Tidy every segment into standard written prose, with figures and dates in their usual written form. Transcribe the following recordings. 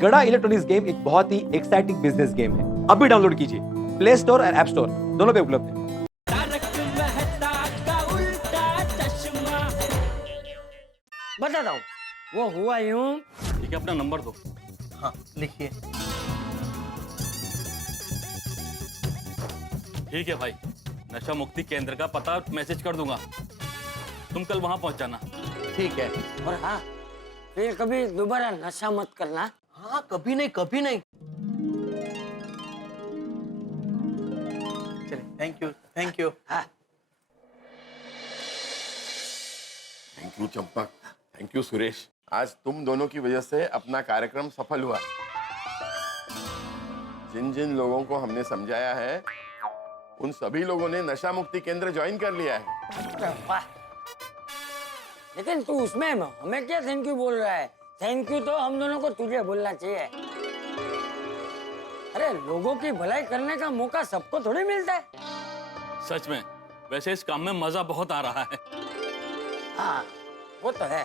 गड़ा electronics game एक बहुत ही एक्साइटिंग बिजनेस गेम है। अभी डाउनलोड कीजिए, प्ले स्टोर और ऐप स्टोर दोनों पे उपलब्ध है। बताता हूँ, वो हुआ यूं। ठीक है, अपना नंबर दो। हाँ लिखिए। ठीक है भाई, नशा मुक्ति केंद्र का पता मैसेज कर दूंगा, तुम कल वहां पहुंच जाना। ठीक है। और हाँ, फिर कभी दोबारा नशा मत करना। हाँ कभी नहीं, कभी नहीं। चलिए, थैंक यू, थैंक यू। हाँ। Thank you Champak, thank you Suresh. आज तुम दोनों की वजह से अपना कार्यक्रम सफल हुआ। जिन जिन लोगों को हमने समझाया है उन सभी लोगों ने नशा मुक्ति केंद्र ज्वाइन कर लिया है। वाह। लेकिन तू उसमें हमें क्या थैंक यू बोल रहा है? थैंक यू तो हम दोनों को तुझे बोलना चाहिए। अरे लोगों की भलाई करने का मौका सबको थोड़ी मिलता है। सच में, वैसे इस काम में मजा बहुत आ रहा है। हाँ वो तो है,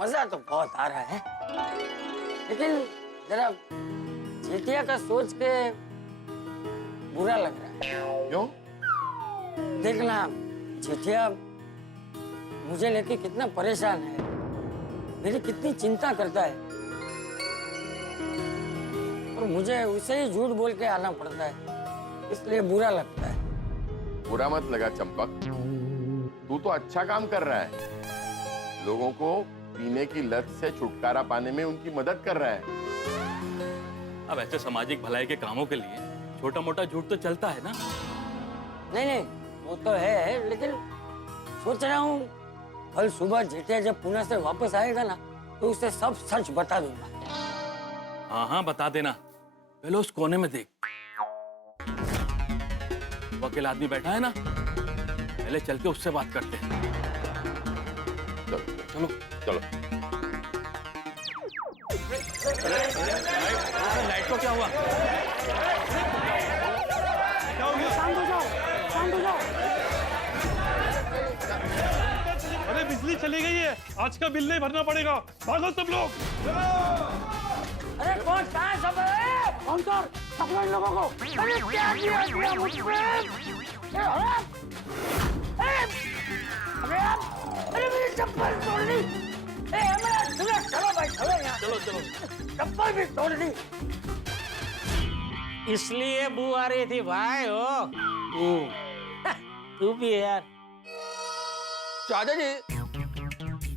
मजा तो बहुत आ रहा है। लेकिन जरा चेतिया का सोच के बुरा लग रहा है। क्यों? देखना, चेतिया मुझे लेके कितना परेशान है, मेरी कितनी चिंता करता है, और मुझे उसे ही झूठ बोल के आना पड़ता है, इसलिए बुरा लगता है। बुरा मत लगा चंपक, तू तो अच्छा काम कर रहा है। लोगों को पीने की लत से छुटकारा पाने में उनकी मदद कर रहा है। अब ऐसे सामाजिक भलाई के कामों के लिए छोटा मोटा झूठ तो चलता है ना। नहीं नहीं, वो तो है, लेकिन सोच रहा हूँ कल सुबह जेठिया जब पुणे से वापस आएगा ना, तो उसे सब सच बता दूंगा। हाँ हाँ बता देना। पहले उस कोने में देख, वो अकेला आदमी बैठा है ना, पहले चल के उससे बात करते हैं। चलो चलो। लाइट को क्या हुआ? शांत हो जाओ, शांत हो जाओ। अरे बिजली चली गई है, आज का बिल नहीं भरना पड़ेगा, भागो सब लोग। अरे कौन, कहाँ है सब? कौन कर पकड़ो इन लोगों को। अरे क्या किया मुझ पे? अरे मेरी चप्पल तोड़ दी। चलो भाई, चलो यहाँ। चलो चलो। चप्पल भी तोड़ दी। इसलिए बू आ रही थी भाई। हो तू भी है यार। चाचा जी,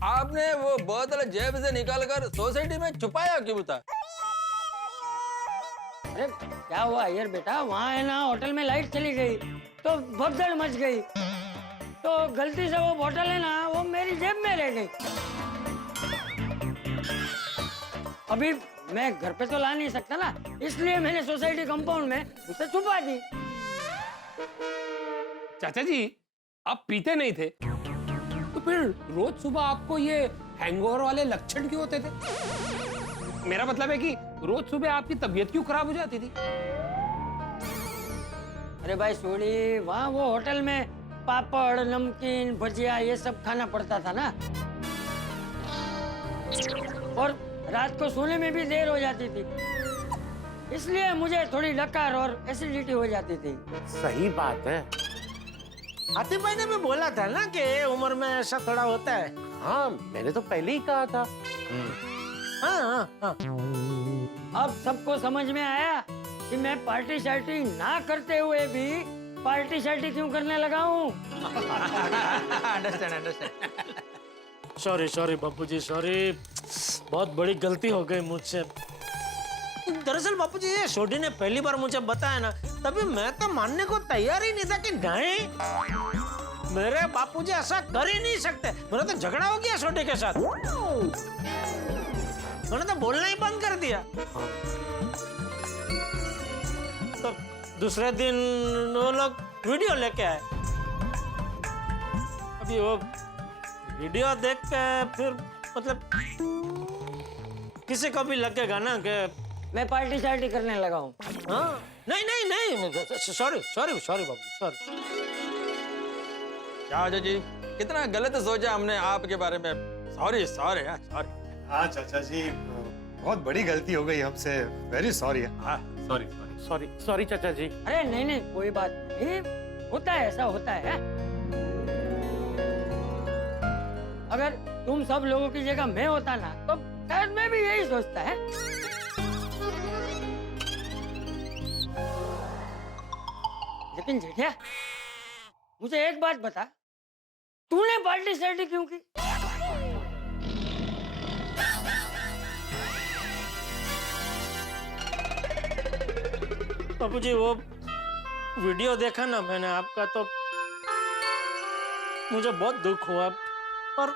आपने वो बोतल जेब से निकालकर सोसाइटी में छुपाया क्यों था? अरे क्या हुआ यार बेटा, वहाँ है ना होटल में लाइट चली गई तो भगदड़ मच गई, तो गलती से वो बोतल है ना वो मेरी जेब में रह गई। अभी मैं घर पे तो ला नहीं सकता ना, इसलिए मैंने सोसाइटी कंपाउंड में उसे छुपा दी। चाचा जी, आप पीते नहीं थे, तो फिर रोज सुबह आपको ये हैंगओवर वाले लक्षण क्यों होते थे? मेरा मतलब है कि रोज सुबह आपकी तबीयत क्यों खराब हो जाती थी? अरे भाई सोनी, वहाँ वो होटल में पापड़, नमकीन, भजिया ये सब खाना पड़ता था ना, और रात को सोने में भी देर हो जाती थी, इसलिए मुझे थोड़ी डकार और एसिडिटी हो जाती थी। सही बात है। आतिफ भाई ने भी बोला था ना कि उम्र में ऐसा थोड़ा होता है। हाँ मैंने तो पहले ही कहा था। हाँ हाँ हाँ। अब सबको समझ में आया कि मैं पार्टी शार्टी ना करते हुए भी पार्टी शार्टी क्यों करने लगा हूँ। Understand understand. सॉरी सॉरी बापूजी, सॉरी, बहुत बड़ी गलती हो गई मुझसे। दरअसल बापूजी, ये सोडी ने पहली बार मुझे बताया ना, तभी मैं तो मानने को तैयार ही नहीं था कि नहीं, मेरे बापूजी ऐसा कर ही नहीं सकते। मेरा तो झगड़ा हो गया सोडी के साथ, मैंने तो बोलना ही बंद कर दिया। तो दूसरे दिन वो लोग वीडियो लेके आए। अभी वो वीडियो देख के फिर मतलब किसी को भी लगेगा ना कि मैं पार्टी शार्टी करने लगा हूँ। हाँ नहीं नहीं नहीं, सॉरी सॉरी सॉरी बाबू, सॉरी। चाचा जी, कितना गलत सोचा हमने आपके बारे में। Sorry sorry sorry. हाँ चाचा जी, बहुत बड़ी गलती हो गई हमसे, very sorry. Sorry sorry. Sorry sorry चाचा जी। अरे नहीं नहीं कोई बात नहीं, होता है, ऐसा होता है। अगर तुम सब लोगों की जगह मैं होता ना तो शायद मैं भी यही सोचता है। लेकिन जेठिया मुझे एक बात बता, तूने पार्टी सार्टी क्यों की? बापूजी वो वीडियो देखा ना मैंने आपका, तो मुझे बहुत दुख हुआ और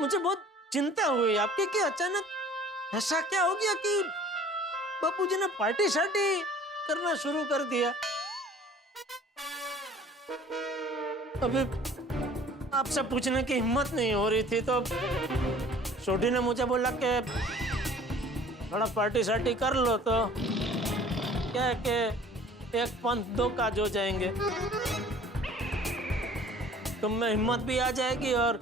मुझे बहुत चिंता हुई आपकी कि अचानक ऐसा क्या हो गया कि बापूजी ने पार्टी शार्टी करना शुरू कर दिया। अभी आपसे पूछने की हिम्मत नहीं हो रही थी तो छोटी ने मुझे बोला कि थोड़ा पार्टी शार्टी कर लो, तो क्या है कि एक पंथ दो काज हो जाएंगे, तुम में हिम्मत भी आ जाएगी और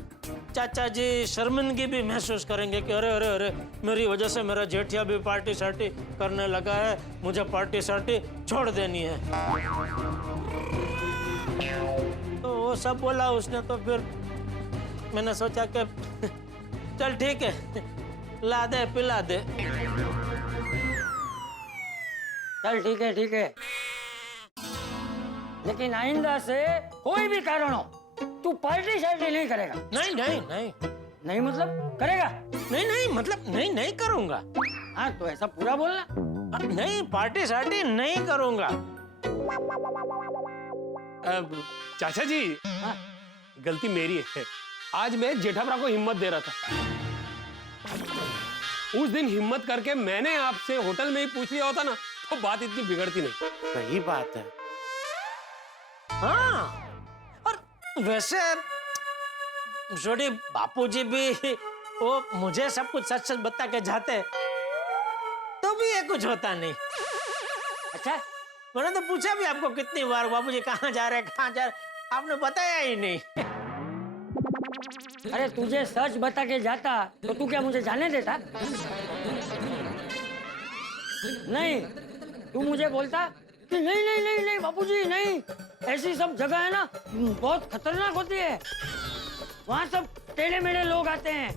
चाचा जी शर्मिंदगी भी महसूस करेंगे कि अरे अरे अरे मेरी वजह से मेरा जेठिया भी पार्टी शार्टी करने लगा है, मुझे पार्टी शार्टी छोड़ देनी है। तो वो सब बोला उसने, तो फिर मैंने सोचा कि चल ठीक है, ला दे पिला दे। चल ठीक है, लेकिन आइंदा से कोई भी कारण हो तू पार्टी शार्टी नहीं करेगा। नहीं नहीं नहीं नहीं मतलब करेगा? नहीं नहीं मतलब नहीं नहीं करूंगा। हाँ तो ऐसा पूरा बोलना। नहीं पार्टी शार्टी नहीं करूंगा। चाचा जी हाँ? गलती मेरी है, आज मैं जेठाभरा को हिम्मत दे रहा था। उस दिन हिम्मत करके मैंने आपसे होटल में ही पूछ लिया होता ना तो बात इतनी बिगड़ती नहीं। सही बात है। हाँ और वैसे छोटी बापूजी भी वो मुझे सब कुछ सच सच बता के जाते तो भी ये कुछ होता नहीं। अच्छा मैंने तो पूछा भी आपको कितनी बार, बापूजी कहाँ जा रहे आपने बताया ही नहीं। अरे तुझे सच बता के जाता तो तू क्या मुझे जाने देता? नहीं, तू मुझे बोलता कि नहीं नहीं नहीं नहीं बापूजी नहीं, ऐसी सब जगह है ना बहुत खतरनाक होती है, वहाँ सब टेढ़े मेढ़े लोग आते हैं,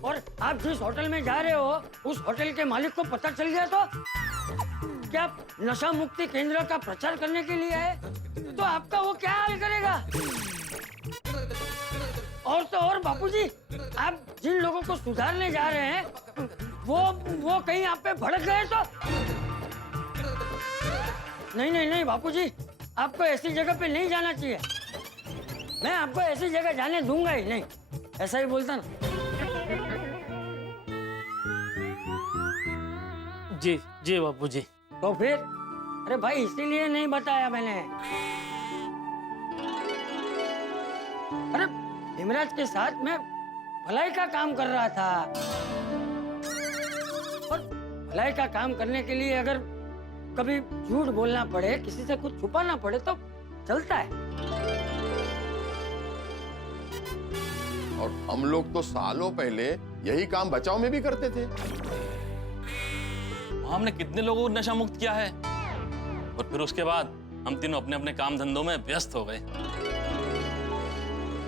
और आप जिस होटल में जा रहे हो उस होटल के मालिक को पता चल गया तो क्या नशा मुक्ति केंद्र का प्रचार करने के लिए है तो आपका वो क्या हाल करेगा? और तो और बापूजी, आप जिन लोगों को सुधारने जा रहे हैं वो कहीं आप पे भड़क गए तो? नहीं नहीं नहीं बापूजी, आपको ऐसी जगह पे नहीं जाना चाहिए। मैं आपको ऐसी जगह जाने दूंगा ही नहीं, ऐसा ही बोलता ना। जी जी बापूजी। तो फिर अरे भाई इसीलिए नहीं बताया मैंने। अरे हिमराज के साथ मैं भलाई का काम कर रहा था, और भलाई का काम करने के लिए अगर कभी झूठ बोलना पड़े, किसी से कुछ छुपाना पड़े तो चलता है। और हम लोग तो सालों पहले यही काम बचाव में भी करते थे। हमने कितने लोगों को नशा मुक्त किया है, और फिर उसके बाद हम तीनों अपने अपने काम धंधों में व्यस्त हो गए।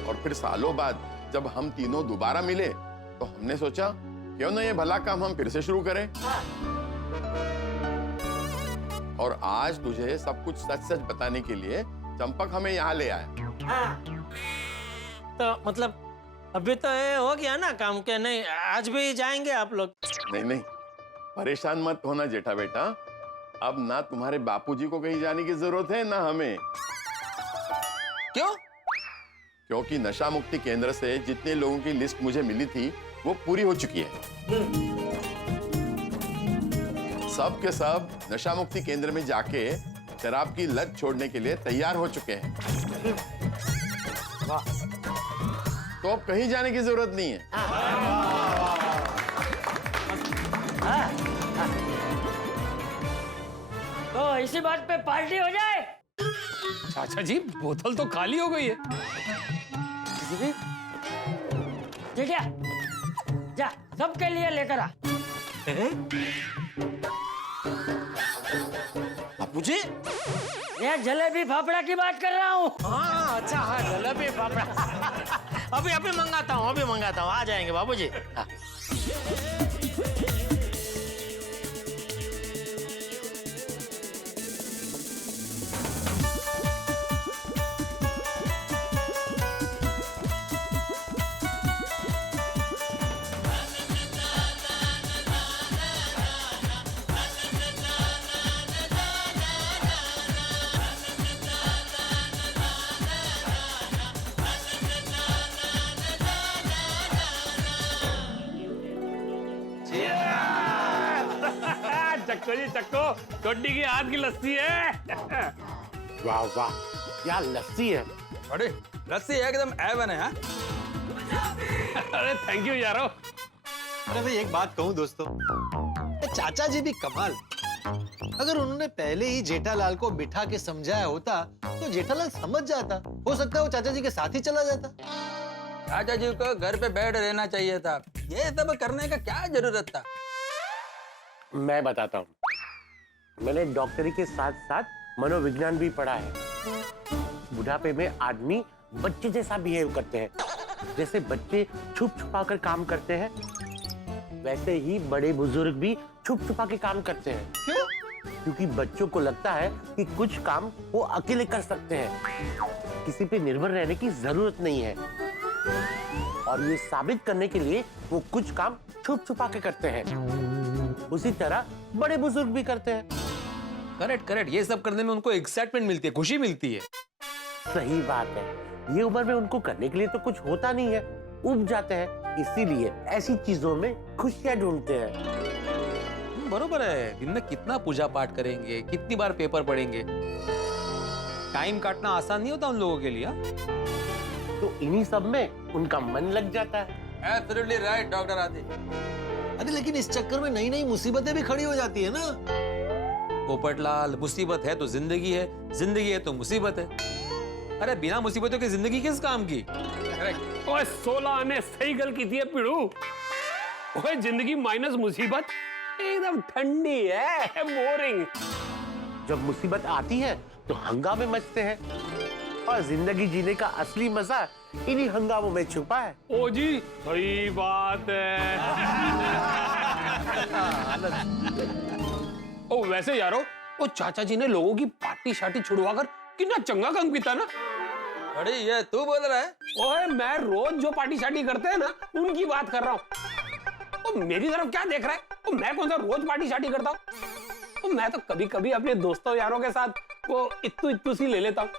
और फिर सालों बाद जब हम तीनों दोबारा मिले तो हमने सोचा क्यों ना ये भला काम हम फिर से शुरू करें। और आज तुझे सब कुछ सच सच बताने के लिए चंपक हमें यहाँ ले आया। तो मतलब अभी तो ये हो गया ना काम के? नहीं आज भी जाएंगे आप लोग? नहीं नहीं, परेशान मत होना जेठा बेटा, अब ना तुम्हारे बापूजी को कहीं जाने की जरूरत है ना हमें। क्यों? क्योंकि नशा मुक्ति केंद्र से जितने लोगों की लिस्ट मुझे मिली थी वो पूरी हो चुकी है। सब के सब नशा मुक्ति केंद्र में जाके शराब की लत छोड़ने के लिए तैयार हो चुके हैं। वाह। तो अब कहीं जाने की जरूरत नहीं है। तो इसी बात पे पार्टी हो जाए। चाचा जी बोतल तो खाली हो गई है। जेठिया जा सबके लिए लेकर आ। बापूजी ये जलेबी फाफड़ा की बात कर रहा हूँ। हाँ अच्छा हाँ जलेबी फाफड़ा अभी मंगाता हूँ आ जाएंगे बाबूजी। हाँ। चक्को जी चक्को, छोटी की हाथ की लस्सी है। वाह वाह क्या लस्सी है। अरे लस्सी एकदम एवन है। हाँ? अरे थैंक यू यारो। अरे भाई एक बात कहूँ दोस्तों, ये चाचा जी भी कमाल। अगर उन्होंने पहले ही जेठालाल को बिठा के समझाया होता तो जेठालाल समझ जाता। हो सकता है वो चाचा जी के साथ ही चला जाता। चाचा जी को घर पे बैठ रहना चाहिए था, ये सब करने का क्या जरूरत था। मैं बताता हूँ, मैंने डॉक्टरी के साथ साथ मनोविज्ञान भी पढ़ा है। बुढ़ापे में आदमी बच्चे जैसा बिहेव करते हैं। जैसे बच्चे छुप छुपा कर काम करते हैं, वैसे ही बड़े बुजुर्ग भी छुप छुपा के काम करते हैं। क्यों? क्योंकि बच्चों को लगता है कि कुछ काम वो अकेले कर सकते हैं, किसी पे निर्भर रहने की जरूरत नहीं है। और ये साबित करने के लिए वो कुछ काम छुप छुपा के करते हैं। उसी तरह बड़े बुजुर्ग भी करते हैं। करेक्ट करेक्ट, ये सब करने में उनको एक्साइटमेंट मिलती है, खुशी मिलती है। सही बात है, ये उम्र में उनको करने के लिए तो कुछ होता नहीं है, उब जाते हैं। इसीलिए ऐसी चीजों में खुशियां ढूंढते हैं। बरोबर है, दिन में कितना पूजा पाठ करेंगे, कितनी बार पेपर पढ़ेंगे। टाइम काटना आसान नहीं होता उन लोगों के लिए। तो इन्हीं सब में उनका मन लग जाता है। एब्सोल्युटली राइट डॉक्टर आदि। अरे लेकिन इस चक्कर में नई नई मुसीबतें भी खड़ी हो जाती है ना। पोपटलाल, मुसीबत है तो जिंदगी है, जिंदगी है तो मुसीबत है। अरे बिना मुसीबतों की जिंदगी किस काम की। ओए 16 ने सही गल की थी है पिड़ू। ओए जिंदगी माइनस मुसीबत एकदम ठंडी है, बोरिंग। जब मुसीबत आती है तो हंगामे मचते हैं, और जिंदगी जीने का असली मजा इन्हीं हंगामों में छुपा है। ओ जी सही बात है। ओ वैसे यारो, वो चाचा जी ने लोगों की पार्टी शार्टी छुड़वाकर कितना चंगा काम किया ना। अरे ये तू बोल रहा है? ओए मैं रोज जो पार्टी शार्टी करते हैं ना, उनकी बात कर रहा हूँ। ओ मेरी तरफ क्या देख रहा है? ओ मैं कौन सा रोज पार्टी शार्टी करता हूँ? ओ मैं तो कभी कभी अपने दोस्तों यारों के साथ वो इत्तू इत्तू सी ले लेता हूँ।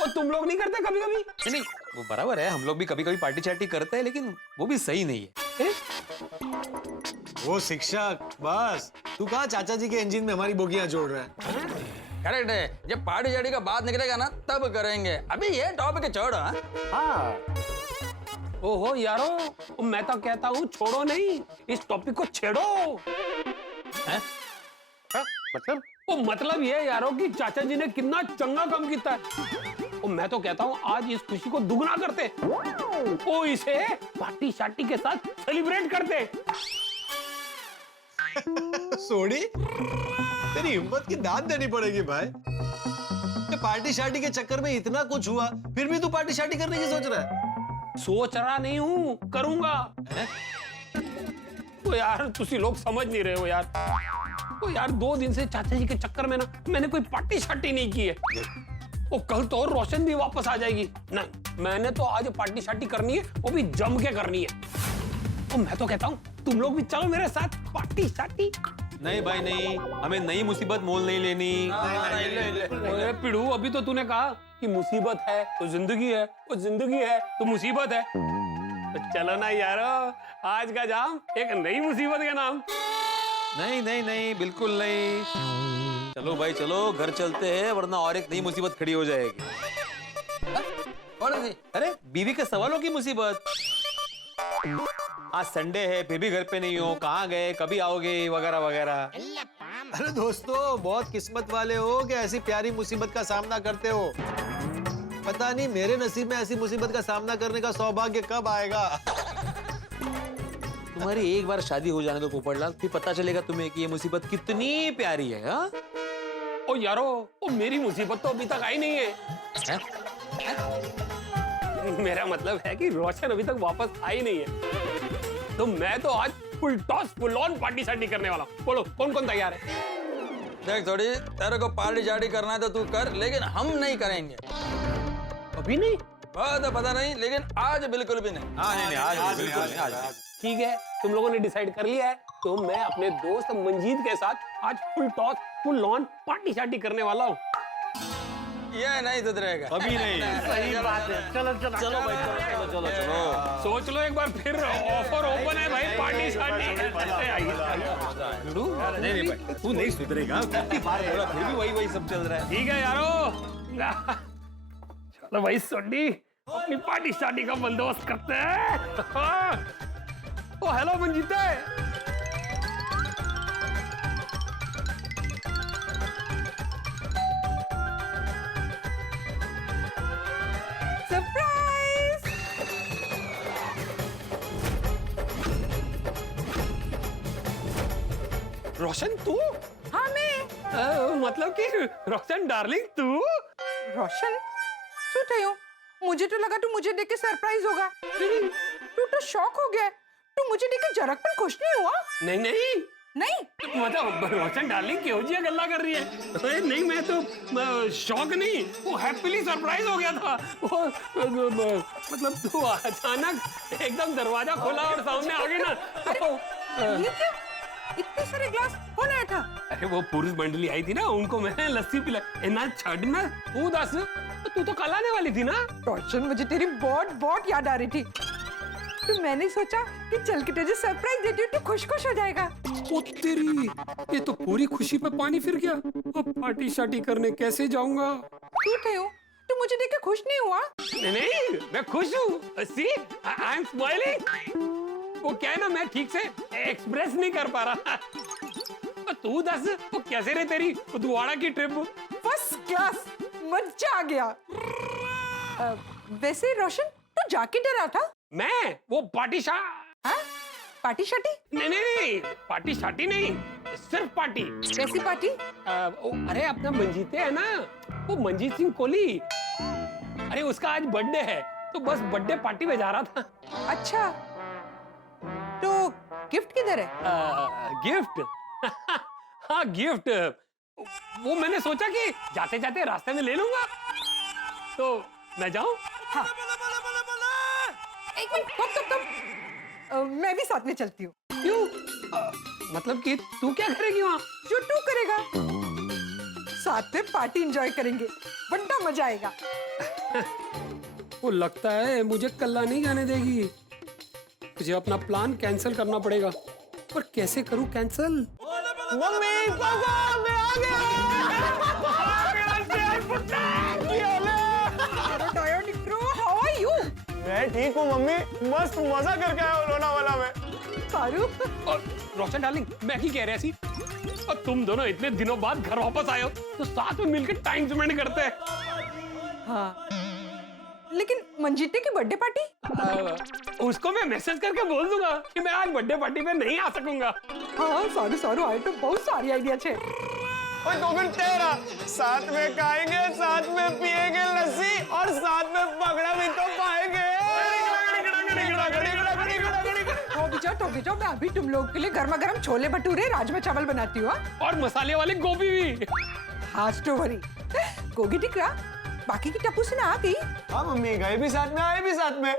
ओ तुम लोग नहीं करते कभी कभी? नहीं, वो बराबर है, हम लोग भी कभी कभी पार्टी चार्टी करते हैं, लेकिन वो भी सही नहीं है। वो शिक्षक, बस तू कहाँ चाचा जी के इंजन में हमारी बोगियां जोड़ रहा है। करेक्ट है, जब पार्टी शार्टी का बात निकलेगा ना तब करेंगे, अभी ये टॉपिक छोड़ो। हाँ ओहो यारो, मैं तो कहता हूँ छोड़ो नहीं, इस टॉपिक को छेड़ो। हाँ, मतलब वो मतलब ये यारो कि चाचा जी ने कितना चंगा काम किया है। और मैं तो कहता हूँ आज इस खुशी को दुगना करते, ओ इसे पार्टी शार्टी के साथ सेलिब्रेट करते। सोडी, तेरी हिम्मत की दाद देनी पड़ेगी भाई। ये पार्टी शार्टी के चक्कर में इतना कुछ हुआ, फिर भी तू पार्टी शार्टी करने की सोच रहा है। सोच रहा नहीं हूँ, करूंगा। तो यार तुसी लोग समझ नहीं रहे हो यार। तो यार 2 दिन से चाचा जी के चक्कर में ना मैंने कोई पार्टी शार्टी नहीं की है। वो कल तो और रोशन भी वापस आ जाएगी। नहीं, मैंने तो आज पार्टी शार्टी करनी है, वो भी जम के करनी है। तो मैं तो कहता हूँ तुम लोग भी चलो मेरे साथ पार्टी शार्टी। नहीं भाई नहीं, हमें नई मुसीबत मोल नहीं लेनी। अरे पिड़ू, अभी तो तूने कहा कि मुसीबत है तो जिंदगी है, वो जिंदगी है तो मुसीबत है। तो चलो ना यारो, आज का जाम एक नई मुसीबत का नाम। नहीं नहीं नहीं, बिल्कुल नहीं। चलो भाई चलो, घर चलते हैं, वरना और एक नई मुसीबत खड़ी हो जाएगी। कौन सी? अरे बीवी के सवालों की मुसीबत। आज संडे है, फिर भी घर पे नहीं हो, कहाँ गए, कभी आओगे, वगैरह वगैरह। अरे दोस्तों, बहुत किस्मत वाले हो कि ऐसी प्यारी मुसीबत का सामना करते हो। पता नहीं मेरे नसीब में ऐसी मुसीबत का सामना करने का सौभाग्य कब आएगा। तुम्हारी एक बार शादी हो जाने दो पोपटलाल, फिर पता चलेगा तुम्हें कि ये मुसीबत कितनी प्यारी है। हाँ? ओ यारो, ओ मेरी मुसीबत तो अभी तक आई नहीं है। मेरा मतलब है कि रोशन अभी तक वापस आई नहीं है, तो मैं तो आज full toss full on party शार्टी करने वाला हूँ। बोलो कौन कौन तैयार है? देख थोड़ी, तेरे को पार्टी शार्टी करना है तो तू कर, लेकिन हम नहीं करेंगे। अभी नहीं? बहुत पता नहीं, लेकिन आज बिल्कुल भी नहीं। आज ठीक है, तुम लोगों ने डिसाइड कर लिया है, तो मैं अपने दोस्त मंजीत के साथ आज full toss full on party शार्टी करने वाला हूँ। ये नहीं सुधरेगा। अभी नहीं। सही बात है। चलो चलो चलो भाई, चलो। सोच लो एक बार फिर, ऑफर ओपन है भाई, पार्टी शार्टी। नहीं भाई, तू नहीं सुधरेगा। कितनी बार बोला, फिर भी वही सब चल रहा है। ठीक है यारो, चलो भाई सोडी, अपनी पार्टी शार्टी का बंदोबस्त करते हैं। ओ हेलो मंजीते। सरप्राइज! रोशन तू? हाँ मैं। मतलब कि रोशन डार्लिंग तू? रोशन, શું થયું? मुझे तो लगा तू मुझे देख के सरप्राइज होगा। तू तो शॉक हो गया। तू मुझे देख के जरा भी खुश नहीं हुआ? नहीं नहीं, नहीं? मतलब रोशन डार्लिंग क्यों जी गल्ला कर रही है? अरे नहीं, मैं तो शॉक नहीं, वो हैप्पीली सरप्राइज हो गया था। वो मतलब तू अचानक एकदम दरवाजा खोला और सामने आ गई ना, तो ये क्या? इतने सारे ग्लास कौन आया था? अरे वो पुरुष मंडली आई थी ना, उनको मैं लस्सी पिला। ना छड़ में तू दस, तू तो कल आने वाली थी ना। रोशन, मुझे तेरी बहुत बहुत याद आ रही थी। तो मैंने सोचा कि चल के तुझे सरप्राइज देती हूँ, तू खुश खुश हो जाएगा। ओ तेरी, ये तो पूरी खुशी पे पानी फिर गया। अब पार्टी शार्टी करने कैसे जाऊंगा? तू थयो, तू मुझे देख के खुश नहीं हुआ? नहीं नहीं, मैं खुश हूँ। सी, आई एम स्माइलिंग। वो क्या है ना, मैं ठीक से एक्सप्रेस नहीं कर पा रहा। तू दस, तो कैसे रहे तेरी उदवाड़ा की ट्रिप? फर्स्ट क्लास, मजा आ गया। वैसे रोशन, तू जाके डरा था? मैं वो पार्टी हाँ? पार्टी शार्टी? नहीं नहीं, पार्टी शार्टी नहीं, सिर्फ पार्टी। कैसी पार्टी? अरे अपना मंजीते है ना, वो मंजीत सिंह कोहली, अरे उसका आज बर्थडे है, तो बस बर्थडे पार्टी में जा रहा था। अच्छा, तो गिफ्ट किधर है? गिफ्ट? हाँ गिफ्ट, वो मैंने सोचा कि जाते जाते रास्ते में ले लूंगा, तो मैं जाऊं? हाँ। एक मिनट, तुम मैं भी साथ में चलती हूँ। क्यों? मतलब कि तू क्या करेगी वहाँ? जो तू करेगा, साथ में पार्टी एंजॉय करेंगे, बड़ा मजा आएगा। वो लगता है मुझे कल्ला नहीं जाने देगी। मुझे अपना प्लान कैंसिल करना पड़ेगा, पर कैसे करूं कैंसिल? मम्मी पापा, मैं आ गया। How are you? मैं ठीक हूँ मम्मी, मस्त मजा करके आया हूँ लोनावाला में। पारू, और रोशन डार्लिंग, मैं ही कह रहा सी, और तुम दोनों इतने दिनों बाद घर वापस आए हो, तो साथ में मिलकर टाइम स्पेंड करते हैं। हाँ, लेकिन मंजीते की बर्थडे पार्टी? उसको मैं मैसेज करके बोल दूंगा कि मैं आज बर्थडे पार्टी में नहीं आ सकूंगा। हाँ, सारू सारू आए तो बहुत सारी आइडिया छे। और तो फिर तेरा, साथ में खाएंगे, साथ में पिएंगे लस्सी, और साथ में पकड़ा भी तो पाएंगे। तो बेचो, मैं अभी तुम लोग के लिए गर्मा गर्म छोले भटूरे राजमा चावल बनाती हूँ। और मसाले वाली गोभी भी। हाँ, स्टोरी गोगी टिकरा, बाकी की टप्पू से ना आ गई। हाँ मम्मी, गए भी साथ में, आए भी साथ में।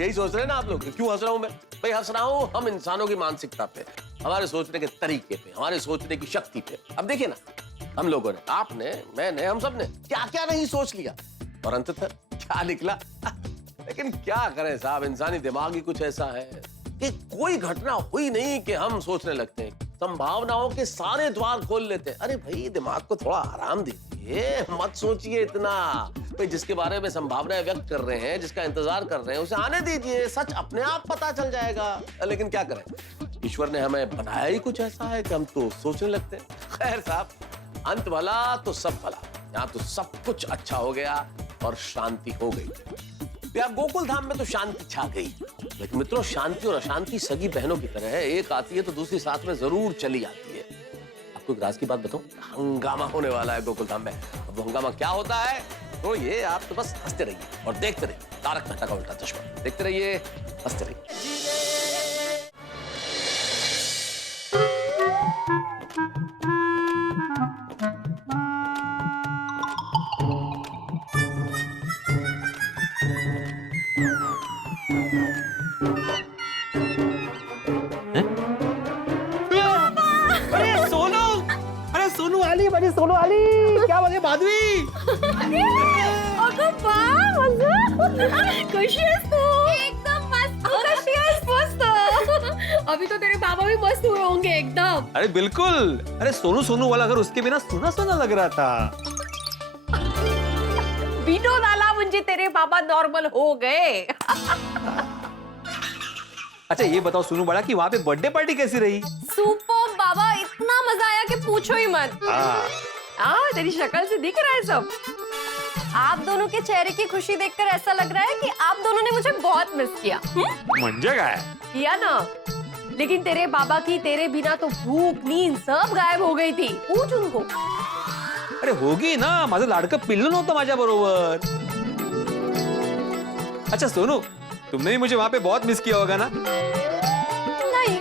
यही सोच रहे हैं ना आप लोग? क्यों हंस रहा हूं मैं? भाई हंस रहा हूं हम इंसानों की मानसिकता पे, हमारे सोचने के तरीके पे, हमारे सोचने की शक्ति पे। अब देखिए ना, हम लोगों ने, आपने, मैंने, हम सब ने क्या क्या नहीं सोच लिया, और अंततः क्या निकला। लेकिन क्या करें साहब, इंसानी दिमाग ही कुछ ऐसा है कि कोई घटना हुई नहीं कि हम सोचने लगते हैं, संभावनाओं के सारे द्वार खोल लेते हैं। अरे भाई, दिमाग को थोड़ा आराम दीजिए, मत सोचिए इतना। भाई जिसके बारे में संभावनाएं व्यक्त कर रहे हैं, जिसका इंतजार कर रहे हैं, उसे आने दीजिए, सच अपने आप पता चल जाएगा। लेकिन क्या करें, ईश्वर ने हमें बनाया ही कुछ ऐसा है कि हम तो सोचने लगते हैं। खैर साहब, अंत भला तो सब भला, यहाँ तो सब कुछ अच्छा हो गया और शांति हो गई। यहाँ गोकुल धाम में तो शांति छा गई, लेकिन मित्रों शांति और अशांति सगी बहनों की तरह है, एक आती है तो दूसरी साथ में जरूर चली आती है। आपको एक राज की बात बताऊं, हंगामा होने वाला है गोकुल धाम में। अब वो हंगामा क्या होता है तो ये आप तो बस हंसते रहिए और देखते रहिए, तारक मेहता का उल्टा चश्मा देखते रहिए, हंसते रहिए। सोनू आली क्या बात है माधवी? अगं वाह मजा कशी आहेस तू? एकदम मस्त. कशी आहेस? मस्त. अभी तो तेरे बाबा भी मस्त हुए होंगे एकदम. अरे बिल्कुल, अरे सोनू सोनू वाला घर उसके बिना सुना सुना लग रहा था। विनोद आला म्हणजे तेरे बाबा नॉर्मल हो गए. अच्छा ये बताओ सोनू बड़ा कि वहाँ पे बर्थडे पार्टी कैसी रही? सुपर बाबा, इतना मजा आया कि पूछो ही मत. हाँ, तेरी शक्ल से दिख रहा है सब. आप दोनों के चेहरे की खुशी देखकर ऐसा लग रहा है कि आप दोनों ने मुझे बहुत मिस किया. म्हणजे काय? किया ना, लेकिन तेरे बाबा की तेरे बिना तो भूख नींद सब गायब हो गई थी. पूछ उनको. अरे होगी ना, माझं लाडकं पिल्लू नव्हतं माझ्या बरोबर. अच्छा सोनू, तुमने भी मुझे वहाँ पे बहुत मिस किया होगा ना? नहीं.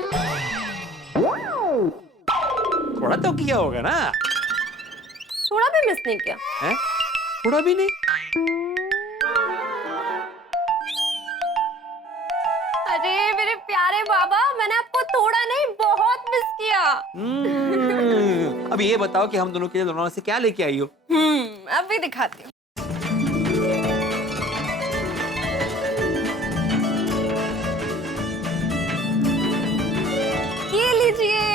थोड़ा तो किया होगा ना? थोड़ा भी मिस नहीं किया. हैं? थोड़ा भी नहीं? अरे मेरे प्यारे बाबा, मैंने आपको थोड़ा नहीं बहुत मिस किया. अब ये बताओ कि हम दोनों के लिए लोनावला से क्या लेके आई हो? अभी दिखाती हूँ. ये लीजिए.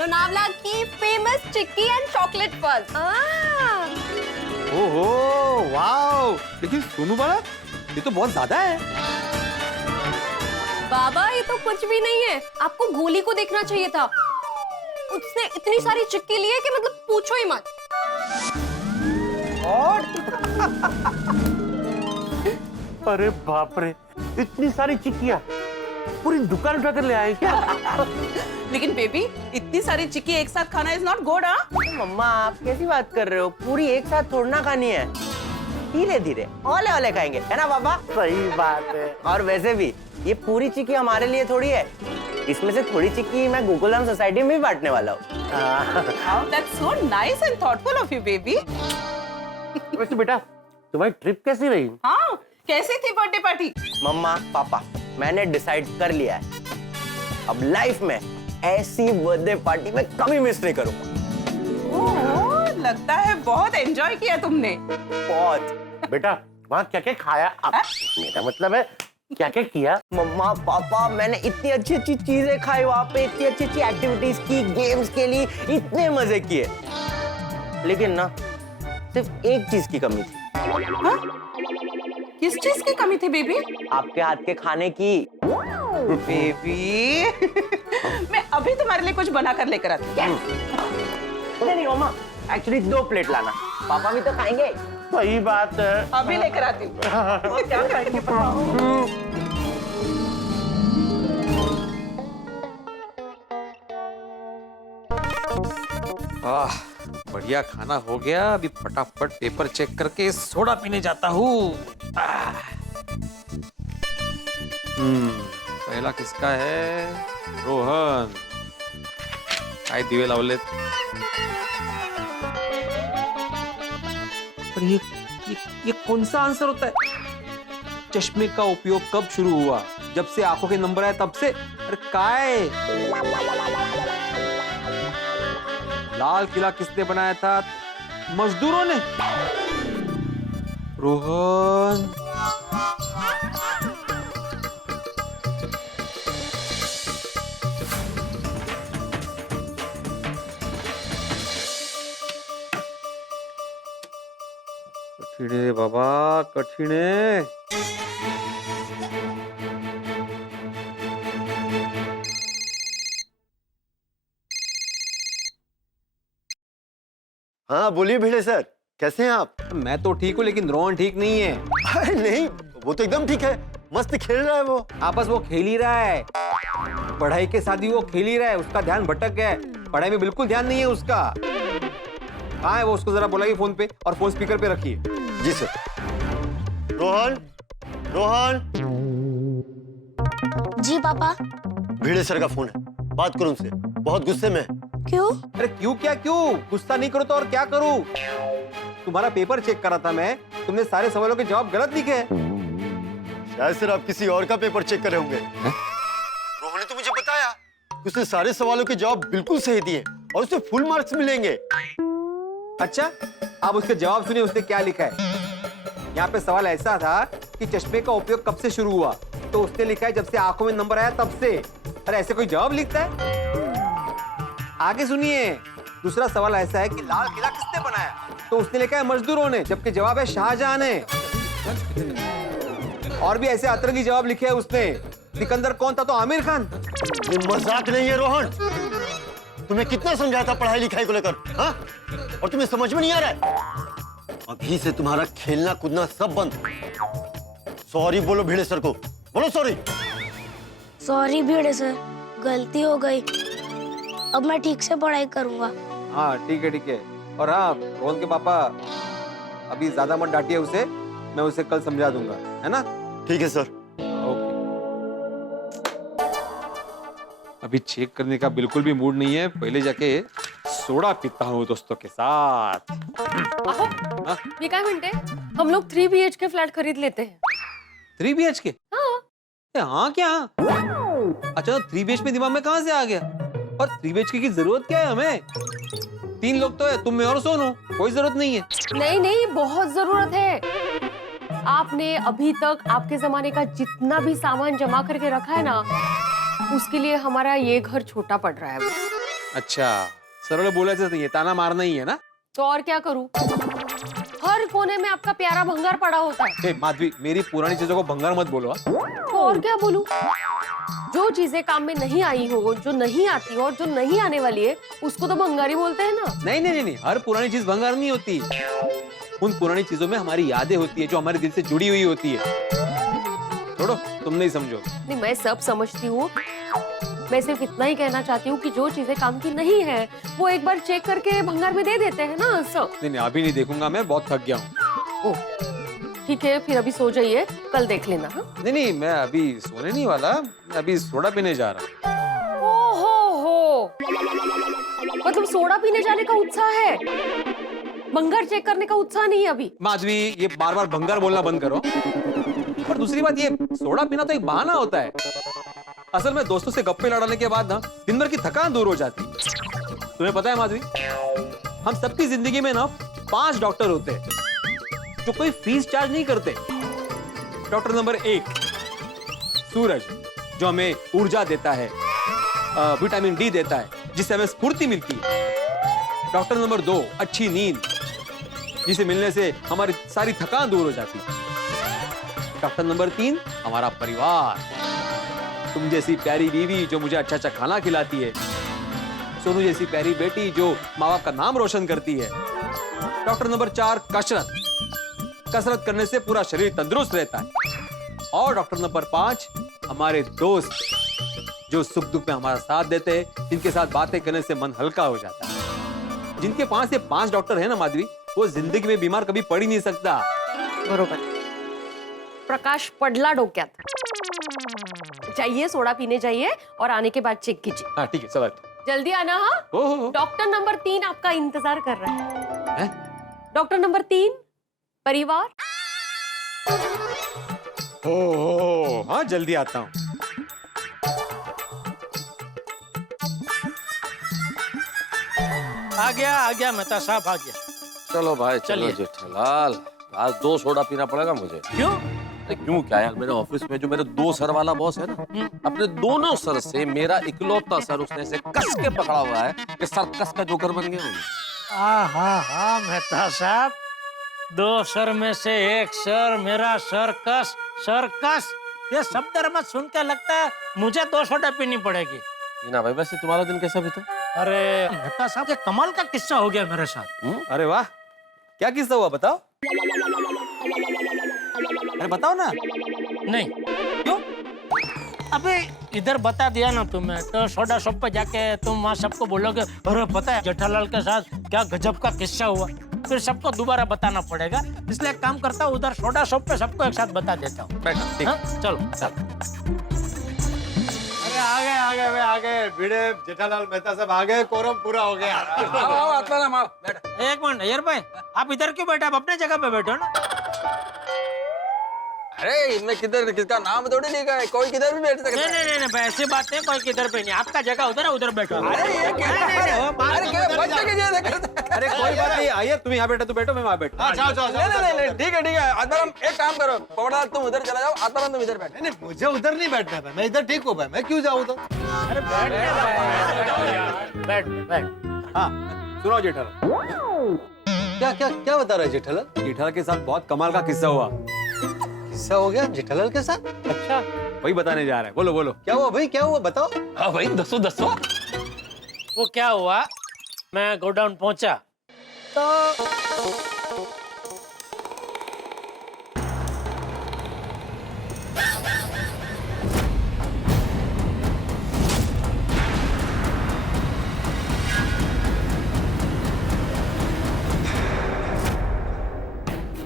लोनावला की famous chikki and chocolate fudge. ओहो वाओ, लेकिन सोनू बड़ा ये तो बहुत ज्यादा है. बाबा ये तो कुछ भी नहीं है, आपको गोली को देखना चाहिए था. उसने इतनी सारी चिक्की ली है कि मतलब पूछो ही मत. अरे बाप रे, इतनी सारी चिक्कियां पूरी दुकान उठा कर ले आए क्या? लेकिन बेबी, इतनी सारी चिक्की एक साथ खाना इज नॉट गुड. मम्मा आप कैसी बात कर रहे हो? पूरी एक साथ थोड़ी ना खानी है, धीरे धीरे ओले ओले खाएंगे, है ना पापा? सही बात है. और वैसे भी ये पूरी चिक्की हमारे लिए थोड़ी है, इसमें से थोड़ी चिक्की मैं गोकुलधाम सोसाइटी में भी बांटने वाला हूँ. That's so nice and thoughtful of you baby. वैसे बेटा तुम्हारी ट्रिप कैसी रही? हाँ, कैसी थी बर्थडे पार्टी? मम्मा पापा मैंने डिसाइड कर लिया है, अब लाइफ में ऐसी बर्थडे पार्टी में कभी मिस नहीं करूंगा. ओह, लगता है बहुत एंजॉय किया तुमने. बहुत. बेटा वहाँ क्या क्या खाया? मेरा मतलब है क्या क्या किया? मम्मा पापा मैंने इतनी अच्छी अच्छी चीजें खाई वहाँ पे, इतनी अच्छी अच्छी एक्टिविटीज की, गेम्स के लिए इतने मजे किए, लेकिन ना सिर्फ एक चीज की कमी थी. किस चीज की कमी थी बेबी? आपके हाथ के खाने की. बेबी मैं अभी तुम्हारे लिए कुछ बना कर लेकर आती हूँ. नहीं मम्मा, एक्चुअली 2 प्लेट लाना, पापा भी तो खाएंगे. सही बात है. अभी लेकर आती हूँ. क्या खाएंगे पापा? बढ़िया खाना हो गया. अभी फटाफट पेपर चेक करके सोडा पीने जाता हूँ. पहला किसका है? रोहन. काय दिवे लावलेत. पर ये कौन सा आंसर होता है? चश्मे का उपयोग कब शुरू हुआ? जब से आंखों के नंबर आए तब से. अरे काय? लाल किला किसने बनाया था? मजदूरों ने. रोहन. कठिन है बाबा, कठिन है. हाँ बोलिए भिड़े सर. कैसे हैं आप? मैं तो ठीक हूँ लेकिन रोहन ठीक नहीं है। अरे नहीं, वो तो एकदम ठीक है, मस्त खेल रहा है वो। आपस वो खेल ही रहा है, पढ़ाई के साथ भी वो खेल ही रहा है, उसका ध्यान भटक गया है, पढ़ाई में बिल्कुल ध्यान नहीं है उसका। कहाँ है वो? उसको जरा बुलाइए फोन पे और फोन स्पीकर पे रखिए। जी सर। रोहन, रोहन। जी पापा। भिड़े सर का फोन है, बात करो उनसे, बहुत गुस्से में है। क्यों? अरे क्यों क्या क्यों? गुस्सा नहीं करो तो और क्या करूं? तुम्हारा पेपर चेक करा था मैं, तुमने सारे सवालों के जवाब गलत लिखे हैं। शायद सर आप किसी और का पेपर चेक कर रहे होंगे। रोहन ने तो मुझे बताया कि उसने सारे सवालों के जवाब बिल्कुल सही दिए और उसे फुल मार्क्स मिलेंगे। अच्छा, आप उसके जवाब सुनिए, उसने क्या लिखा है। यहाँ पे सवाल ऐसा था कि चश्मे का उपयोग कब से शुरू हुआ, तो उसने लिखा है जब से आंखों में नंबर आया तब से। अरे ऐसे कोई जवाब लिखता है? आगे सुनिए, दूसरा सवाल ऐसा है कि लाल किला किसने बनाया, तो उसने लिखा है मजदूरों ने, जबकि जवाब है शाहजहां ने। और भी ऐसे अतरंगी जवाब लिखे हैं उसने। सिकंदर कौन था, तो आमिर खान। ये मजाक नहीं है रोहन, तुम्हें कितना समझाया था पढ़ाई लिखाई को लेकर, हाँ? और तुम्हें समझ में नहीं आ रहा है? अभी से तुम्हारा खेलना कूदना सब बंद। सॉरी बोलो भिड़े सर को, बोलो सॉरी। सॉरी भिड़े सर, गलती हो गई, अब मैं ठीक से पढ़ाई करूंगा। हाँ ठीक है ठीक है। और हाँ, रोहन के पापा अभी ज्यादा मत डांटिए उसे, मैं उसे कल समझा दूंगा, है ना? ठीक है सर। ओके। अभी चेक करने का बिल्कुल भी मूड नहीं है, पहले जाके सोडा पीता हूँ दोस्तों के साथ। हाँ? ये क्या मिनट है, हम लोग 3 BHK फ्लैट खरीद लेते हैं। 3 BHK? हाँ। हाँ क्या? अच्छा, 3 BHK दिमाग में कहाँ से आ गया? और 3 BHK की जरूरत क्या है हमें? 3 लोग तो है, तुम, मैं और सोनू, कोई जरूरत नहीं है। नहीं नहीं, बहुत जरूरत है। आपने अभी तक आपके जमाने का जितना भी सामान जमा करके रखा है ना, उसके लिए हमारा ये घर छोटा पड़ रहा है। अच्छा, सरल बोलायचं नहीं है, ताना मारना ही है ना? तो और क्या करूं? हर कोने में आपका प्यारा भंगार पड़ा होता है। हे माधवी, मेरी पुरानी चीजों को भंगार मत बोलो। तो और क्या बोलूं? जो चीजें काम में नहीं आई हो, जो नहीं आती हो और जो नहीं आने वाली है, उसको तो भंगार ही बोलते हैं ना। नहीं नहीं नहीं, हर पुरानी चीज भंगार नहीं होती। उन पुरानी चीजों में हमारी यादें होती है, जो हमारे दिल से जुड़ी हुई होती है। छोड़ो, तुम नहीं समझो। नहीं, मैं सब समझती हूँ। मैं सिर्फ इतना ही कहना चाहती हूँ कि जो चीजें काम की नहीं है, वो एक बार चेक करके भंगार में दे देते हैं ना, सब। नहीं नहीं, अभी नहीं देखूंगा, मैं बहुत थक गया हूँ। ठीक है, फिर अभी सो जाइए, कल देख लेना। हाँ? नहीं नहीं, मैं अभी सोने नहीं वाला, मैं अभी सोडा पीने जा रहा हूँ। ओहो, मतलब सोडा पीने जाने का उत्साह है, भंगार चेक करने का उत्साह नहीं है अभी। माधवी, ये बार बार भंगार बोलना बंद करो। और दूसरी बात, ये सोडा पीना तो एक बहाना होता है। असल में दोस्तों से गप्पे लड़ाने के बाद ना दिन भर की थकान दूर हो जाती। तुम्हें पता है माधवी, हम सबकी जिंदगी में ना 5 डॉक्टर होते हैं जो कोई फीस चार्ज नहीं करते। डॉक्टर नंबर 1 सूरज, जो हमें ऊर्जा देता है, विटामिन डी देता है, जिससे हमें स्फूर्ति मिलती है। डॉक्टर नंबर 2 अच्छी नींद, जिसे मिलने से हमारी सारी थकान दूर हो जाती है। डॉक्टर नंबर 3 हमारा परिवार, तुम जैसी प्यारी बीवी जो मुझे अच्छा अच्छा खाना खिलाती है, सोनू जैसी प्यारी बेटी जो माँ बाप का नाम रोशन करती है। डॉक्टर नंबर 4 कसरत, कसरत करने से पूरा शरीर तंदुरुस्त रहता है। और डॉक्टर नंबर 5 हमारे दोस्त, जो सुख दुख में हमारा साथ देते हैं, जिनके साथ बातें करने से मन हल्का हो जाता है। जिनके पास ये 5 डॉक्टर है ना माधवी, वो जिंदगी में बीमार कभी पड़ ही नहीं सकता। बरोबर, प्रकाश पडला डोक्यात। जाइए, सोडा पीने जाइए और आने के बाद चेक कीजिए। हाँ ठीक है, चलो जल्दी आना। हाँ, हो। डॉक्टर नंबर 3 आपका इंतजार कर रहा है। डॉक्टर नंबर 3 परिवार। हो, हाँ जल्दी आता हूँ। आ गया मेहता साहब, आ गया। चलो भाई, चलो चलिए। जेठालाल, आज 2 सोडा पीना पड़ेगा मुझे। क्यों? अरे क्यों क्या यार, मेरे ऑफिस में जो मेरे 2 सर वाला बॉस है ना, अपने दोनों सर से मेरा इकलौता सर उसने ऐसे कस के पकड़ा हुआ है कि सर्कस का जोकर बन गया हूँ। हाँ मेहता साहब, 2 सर में से एक सर मेरा सर्कस। सर्कस, ये शब्द मत सुन के लगता है मुझे 2 सोडा पीनी पड़ेगी। ना भाई, वैसे तुम्हारा दिन कैसा बीता? अरे मेहता साहब, ये कमाल का किस्सा हो गया मेरे साथ। अरे वाह, क्या किस्सा हुआ बताओ? अरे बताओ ना। नहीं क्यों? अबे इधर बता दिया ना तुम्हें तो सोडा शॉप पे जाके तुम वहाँ सबको बोलोगे अरे पता है जेठालाल के साथ क्या गजब का किस्सा हुआ, फिर सबको दोबारा बताना पड़ेगा। इसलिए एक काम करता हूँ उधर सोडा शॉप पे सबको एक साथ बता देता हूँ। हाँ? चलो चलो। अरे आ गए भिड़े जेठालाल मेहता साहब आ गए, कोरम पूरा हो गया। आओ आत्माराम आओ बैठ। एक मिनट अय्यर भाई, आप इधर क्यों बैठे? आप अपने जगह पे बैठो ना। अरे इसमें किधर किसका नाम थोड़ी लिखा है, कोई किधर भी बैठ सकता है। नहीं भाई ऐसी बात नहीं, कोई किधर पे नहीं, आपका जगह उधर है, उधर बैठो। अरे ये क्या अरे क्या बच्चे के जैसे करते हैं। अरे कोई बात नहीं, आइए तुम यहाँ बैठो, तू बैठो, मैं वहाँ बैठो। नहीं ठीक है आत्माराम एक काम करो, पवड़ाल तुम उधर चला जाओ, आत्माराम तुम इधर बैठो। नहीं मुझे उधर नहीं बैठना है, मैं इधर ठीक हूँ भाई, मैं क्यों जाऊँ उधर? अरे बैठ। हाँ सुनो जेठालाल। क्या बता रहा है जेठालाल? जेठालाल के साथ बहुत कमाल का किस्सा हुआ। किस्सा हो गया जेठालाल के साथ? अच्छा वही बताने जा रहा है, बोलो बोलो। क्या हुआ भाई, क्या हुआ बताओ। हाँ भाई दसो दसो। वो क्या हुआ, मैं गोडाउन पहुंचा तो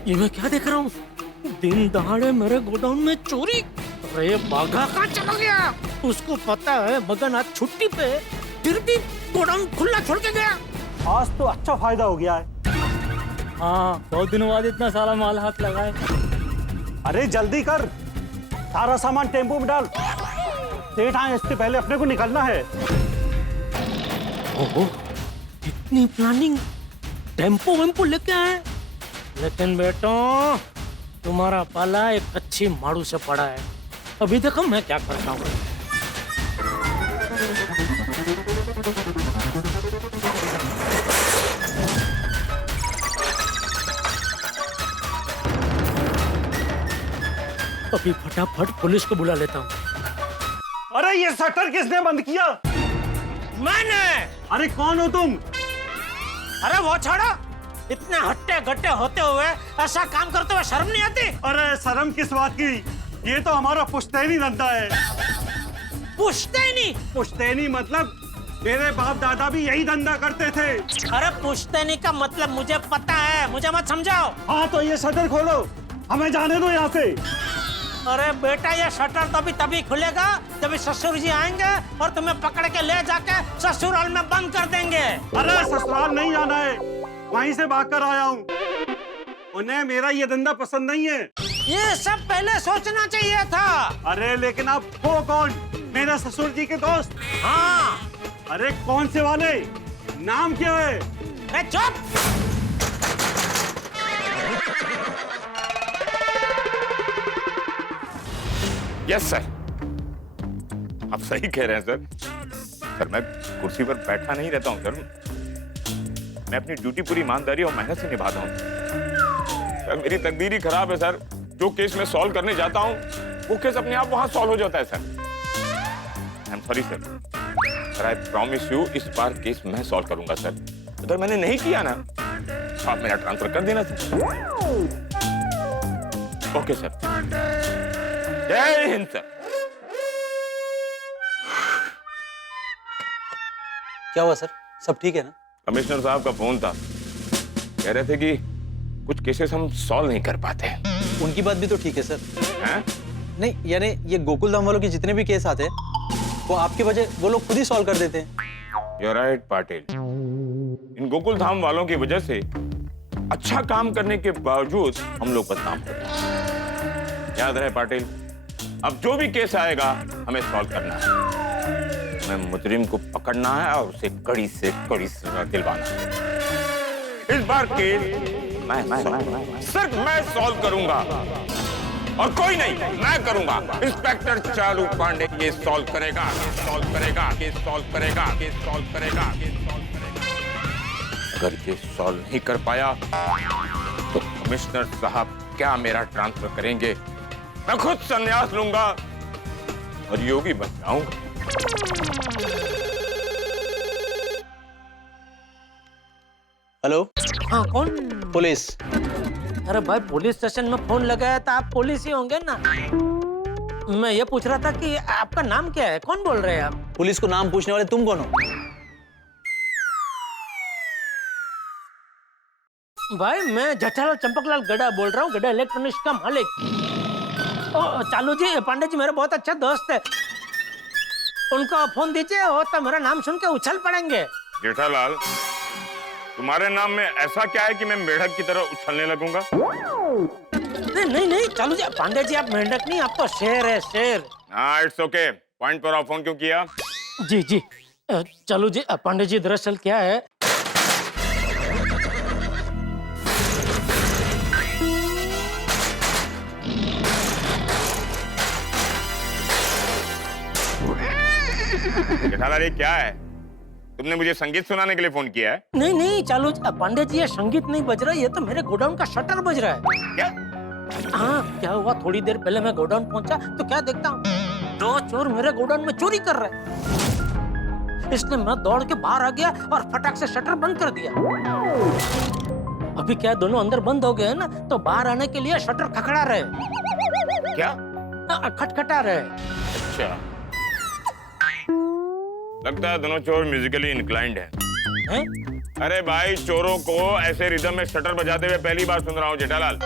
ये मैं क्या देख रहा हूँ, दिन दहाड़े मेरे गोडाउन में चोरी। अरे बाघा कहाँ चला गया? उसको पता है मगन आज छुट्टी पे, फिर भी गोडाउन खुला छोड़ के गया। आज तो अच्छा फायदा हो गया है। हाँ बहुत दिनों बाद इतना सारा माल हाथ लगाए। अरे जल्दी कर, सारा सामान टेम्पो में डाल, सेठ आए इससे पहले अपने को निकलना है। ओहो, इतनी प्लानिंग, टेम्पो वेम्पो लेके आए। लेकिन बेटो तुम्हारा पाला एक अच्छी माड़ू से पड़ा है, अभी देखो मैं क्या करता हूँ। अभी फटाफट पुलिस को बुला लेता हूँ। अरे ये शटर किसने बंद किया? मैंने। अरे कौन हो तुम? अरे वो छोड़ो, इतने हट्टे गट्टे होते हुए ऐसा काम करते हुए शर्म नहीं आती? अरे शर्म किस बात की, ये तो हमारा पुश्तैनी धंधा है। पुश्तैनी? पुश्तैनी मतलब मेरे बाप दादा भी यही धंधा करते थे। अरे पुश्तैनी का मतलब मुझे पता है, मुझे मत समझाओ। हाँ तो ये शटर खोलो, हमें जाने दो यहाँ से। अरे बेटा ये शटर तो अभी तभी खुलेगा जब ससुर जी आएंगे और तुम्हें पकड़ के ले जाके ससुराल में बंद कर देंगे। अरे ससुराल नहीं जाना है, वहीं से भाग कर आया हूँ। उन्हें मेरा ये धंधा पसंद नहीं है। ये सब पहले सोचना चाहिए था। अरे लेकिन आप हो कौन? मेरे ससुर जी के दोस्त? हाँ। अरे कौन से वाले? नाम क्या है? अरे चुप। यस सर, आप सही कह रहे हैं सर। सर मैं कुर्सी पर बैठा नहीं रहता हूँ सर, मैं अपनी ड्यूटी पूरी ईमानदारी और मेहनत से निभाता हूँ सर। मेरी तकदीर ही खराब है सर, जो केस मैं सॉल्व करने जाता हूँ वो केस अपने आप वहां सॉल्व हो जाता है sir. I am sorry sir, sir I promise you इस बार केस मैं सॉल्व करूंगा सर। अगर मैंने नहीं किया ना तो आप मेरा ट्रांसफर कर देना सर। ओके सर, जय हिंद सर। क्या हुआ सर, सब ठीक है ना? कमिश्नर साहब का फोन था, कह रहे थे कि कुछ केसेस हम सॉल्व नहीं कर पाते। उनकी बात भी तो ठीक है सर। हैं? नहीं यानी ये गोकुल धाम वालों के जितने भी केस आते हैं वो आपकी वजह वो लोग खुद ही सॉल्व कर देते हैं। You're right, Patil. इन गोकुल धाम वालों की वजह से अच्छा काम करने के बावजूद हम लोग बदनाम होते हैं। याद रहे पाटिल, अब जो भी केस आएगा हमें सॉल्व करना है, हमें मुजरिम को पकड़ना है और उसे कड़ी से कड़ी सजा दिलवाना है। इस बार केस सिर्फ मैं सॉल्व करूंगा और कोई नहीं, मैं करूंगा। इंस्पेक्टर चालू पांडे ये सॉल्व करेगा, ये सॉल्व करेगा, ये सॉल्व करेगा, ये सॉल्व करेगा, ये सॉल्व करेगा। अगर ये सॉल्व नहीं कर पाया तो कमिश्नर साहब क्या मेरा ट्रांसफर करेंगे? मैं खुद संन्यास लूंगा और योगी बन जाऊंगा। हेलो। हाँ कौन? पुलिस। अरे भाई पुलिस स्टेशन में फोन लगाया तो आप पुलिस ही होंगे ना। मैं ये पूछ रहा था कि आपका नाम क्या है, कौन बोल रहे हैं आप? पुलिस को नाम पूछने वाले तुम कौन हो? भाई मैं जेठालाल चंपकलाल गड्ढा बोल रहा हूँ, गड्ढा इलेक्ट्रॉनिक्स का मालिक। ओ चालू जी, पांडे जी मेरे बहुत अच्छा दोस्त है, उनको फोन दीजिए, वो तो मेरा नाम सुन के उछल पड़ेंगे। जेठालाल, तुम्हारे नाम में ऐसा क्या है कि मैं मेढक की तरह उछलने लगूंगा? नहीं नहीं नहीं चालू जी, पांडे जी आप मेंढक नहीं, आप तो शेर है, शेर। हाँ इट्स ओके, पॉइंट पर आप फोन क्यों किया? जी जी चालू जी, पांडे जी दरअसल क्या है, जेठालाल ये क्या है? तुमने मुझे संगीत सुनाने के लिए फोन किया है? नहीं नहीं चालू पांडे जी, ये संगीत नहीं बज रहा है, ये तो मेरे गोडाउन का शटर बज रहा है। क्या? हाँ क्या हुआ, थोड़ी देर पहले मैं गोडाउन पहुंचा तो क्या देखता हूँ, 2 चोर मेरे गोडाउन में चोरी कर रहे हैं। इसलिए मैं दौड़ के बाहर आ गया और फटाक से शटर बंद कर दिया। अभी क्या दोनों अंदर बंद हो गए हैं ना, तो बाहर आने के लिए शटर खखड़ा रहे। क्या? खटखटा रहे। अच्छा, लगता है दोनों चोर म्यूजिकली इंक्लाइंड हैं। अरे भाई, चोरों को ऐसे रिदम में शटर बजाते हुए पहली बार सुन रहा हूँ जेठालाल।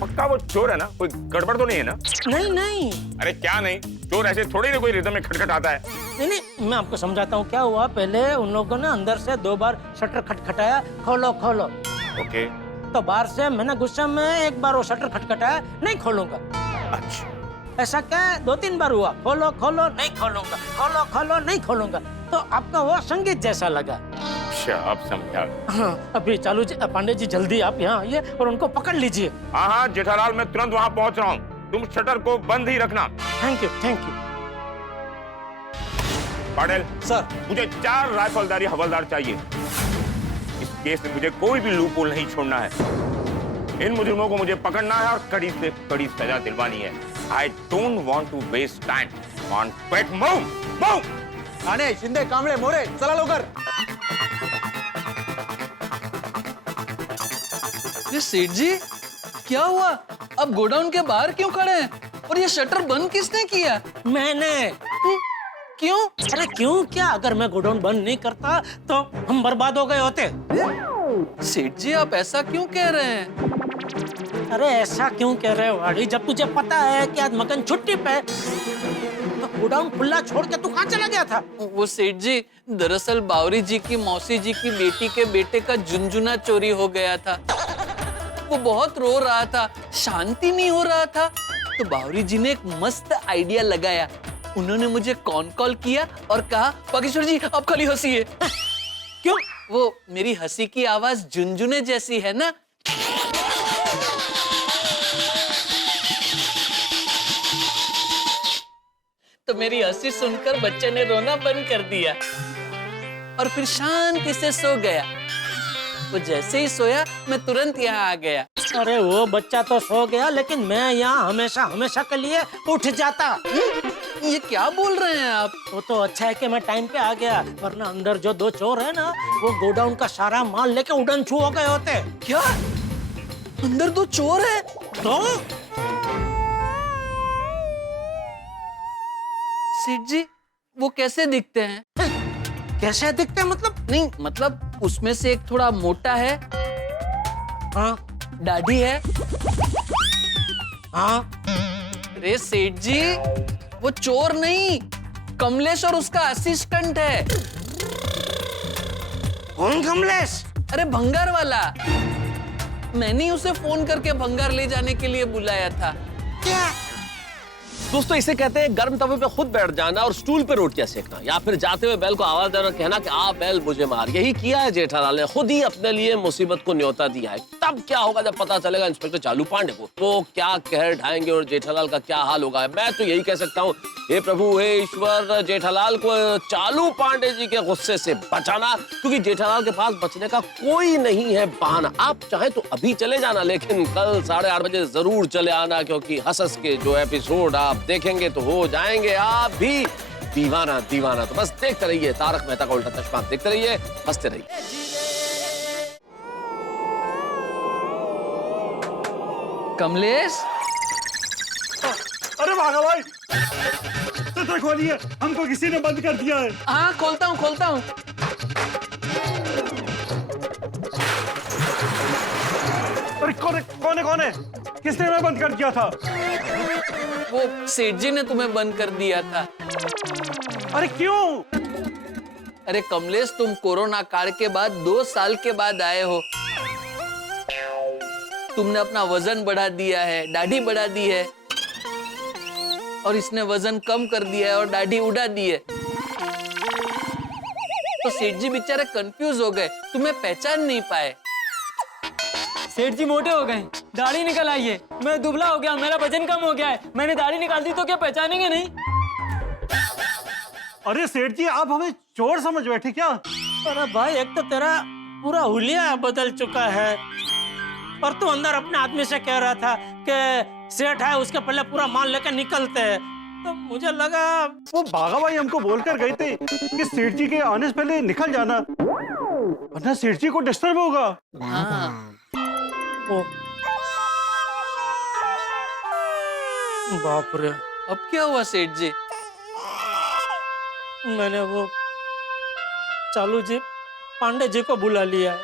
पक्का वो चोर है ना? कोई गड़बड़ तो नहीं है ना? नहीं नहीं। अरे क्या नहीं, चोर ऐसे थोड़ी ना कोई रिदम में खटखटाता है। नहीं नहीं, मैं आपको समझाता हूँ क्या हुआ। पहले उन लोगों ने अंदर से 2 बार शटर खटखटाया, खोलो खोलो। ओके। तो बाहर से मैंने गुस्से में 1 बार वो शटर खटखटाया, नहीं खोलूंगा। अच्छा, ऐसा क्या 2-3 बार हुआ, खोलो खोलो नहीं खोलूंगा, खोलो खोलो नहीं खोलूंगा। तो आपका वो संगीत जैसा लगा। अच्छा अब समझा। हाँ, अभी चालू जी, पांडे जी जल्दी आप यहाँ आइए और उनको पकड़ लीजिए। हाँ हाँ जेठालाल, मैं तुरंत वहाँ पहुँच रहा हूँ, तुम शटर को बंद ही रखना। Thank you thank you. Patil sir, मुझे 4 राइफलदारी हवलदार चाहिए। इस केस में मुझे कोई भी लूपहोल नहीं छोड़ना है। इन मुजरिमों को मुझे पकड़ना है और कड़ी से कड़ी सजा दिलवानी है। I don't want to waste time. On quick move, move. Thane, Shinde, Kamble, मोरे, चला लवकर। ये सेठ जी, क्या हुआ? अब गोडाउन के बाहर क्यों खड़े हैं? और ये शटर बंद किसने किया? मैंने। क्यों? अरे क्यों क्या, अगर मैं गोडाउन बंद नहीं करता तो हम बर्बाद हो गए होते। सेठ जी आप ऐसा क्यों कह रहे हैं? अरे ऐसा क्यों कह रहे हो वाड़ी, जब तुझे पता है कि आज मगन छुट्टी पे, तो गोडाउन खुला छोड़ के तू कहाँ चला गया था? वो सेठ जी, दरअसल बावरी जी की मौसी जी की बेटी के बेटे का झुनझुना चोरी हो गया था। वो बहुत रो रहा था, शांति नहीं हो रहा था। तो बावरी जी ने एक मस्त आइडिया लगाया। उन्होंने मुझे कॉल किया और कहा, बागेश्वर जी आप खाली हंसिए। क्यों? वो मेरी हंसी की आवाज झुनझुने जैसी है ना। तो मेरी हंसी सुनकर बच्चे ने रोना बंद कर दिया और फिर शांति से सो गया। वो जैसे ही सोया मैं तुरंत यहाँ आ गया। अरे वो बच्चा तो सो गया, लेकिन मैं यहाँ हमेशा हमेशा के लिए उठ जाता। ये क्या बोल रहे हैं आप? वो तो अच्छा है कि मैं टाइम पे आ गया, वरना अंदर जो 2 चोर है ना, वो गोडाउन का सारा माल लेके उड़न छू हो गए होते। क्या? अंदर 2 चोर है? तो सेठ जी वो कैसे दिखते हैं? कैसे दिखते हैं मतलब? नहीं मतलब उसमें से एक थोड़ा मोटा है, हाँ दाढ़ी है। हाँ। अरे सेठ जी वो चोर नहीं, कमलेश और उसका असिस्टेंट है। कौन कमलेश? अरे भंगार वाला। मैंने ही उसे फोन करके भंगार ले जाने के लिए बुलाया था। क्या? दोस्तों इसे कहते हैं गर्म तवे पे खुद बैठ जाना और स्टूल पे रोटियां सेकना, या फिर जाते हुए बैल को आवाज देना, कहना कि आ बैल मुझे मार। यही किया है जेठालाल ने, खुद ही अपने लिए मुसीबत को न्योता दिया है। तब क्या होगा जब पता चलेगा इंस्पेक्टर चालू पांडे को, वो क्या कहर ढाएंगे और जेठालाल का क्या हाल होगा। मैं तो यही कह सकता हूँ, हे प्रभु हे ईश्वर, जेठालाल को चालू पांडे जी के गुस्से से बचाना, क्योंकि जेठालाल के पास बचने का कोई नहीं है बहाना। आप चाहे तो अभी चले जाना, लेकिन कल 8:30 बजे जरूर चले आना, क्योंकि हंस के जो एपिसोड आप देखेंगे तो हो जाएंगे आप भी दीवाना दीवाना। तो बस देखते रहिए तारक मेहता का उल्टा चश्मा, देखते रहिए, हंसते रहिए। कमलेश, अरे भागा भाई, तो खोलिए, हमको किसी ने बंद कर दिया है। हाँ खोलता हूँ खोलता हूँ। अरे कौन है? किसने हमें बंद कर दिया था? वो सेठ जी ने तुम्हें बंद कर दिया था। अरे क्यों? अरे कमलेश, तुम कोरोना काल के बाद 2 साल के बाद आए हो। तुमने अपना वजन बढ़ा दिया है, दाढ़ी बढ़ा दी है, और इसने वजन कम कर दिया है और दाढ़ी उड़ा दी है। तो सेठ जी बेचारे कंफ्यूज हो गए, तुम्हें पहचान नहीं पाए। सेठ जी मोटे हो गए, दाढ़ी निकल आई है, मैं दुबला हो गया, मेरा वजन कम हो गया है, मैंने दाढ़ी निकाल दी तो क्या पहचानेंगे नहीं? अरे सेठ जी, आप हमें चोर समझ बैठे क्या? अरे भाई, एक तो तेरा पूरा हुलिया बदल चुका है, और तू अंदर अपने आदमी से कह रहा था कि सेठ है, उसके पहले पूरा माल लेकर निकलते हैं। तो मुझे लगा वो बागा भाई हमको बोलकर गए थे कि सेठ जी के आने से पहले निकल जाना, वरना सेठ जी को डिस्टर्ब होगा। हाँ। बाप रे, अब क्या हुआ सेठ जी? मैंने वो चालू जी पांडे जी को बुला लिया है।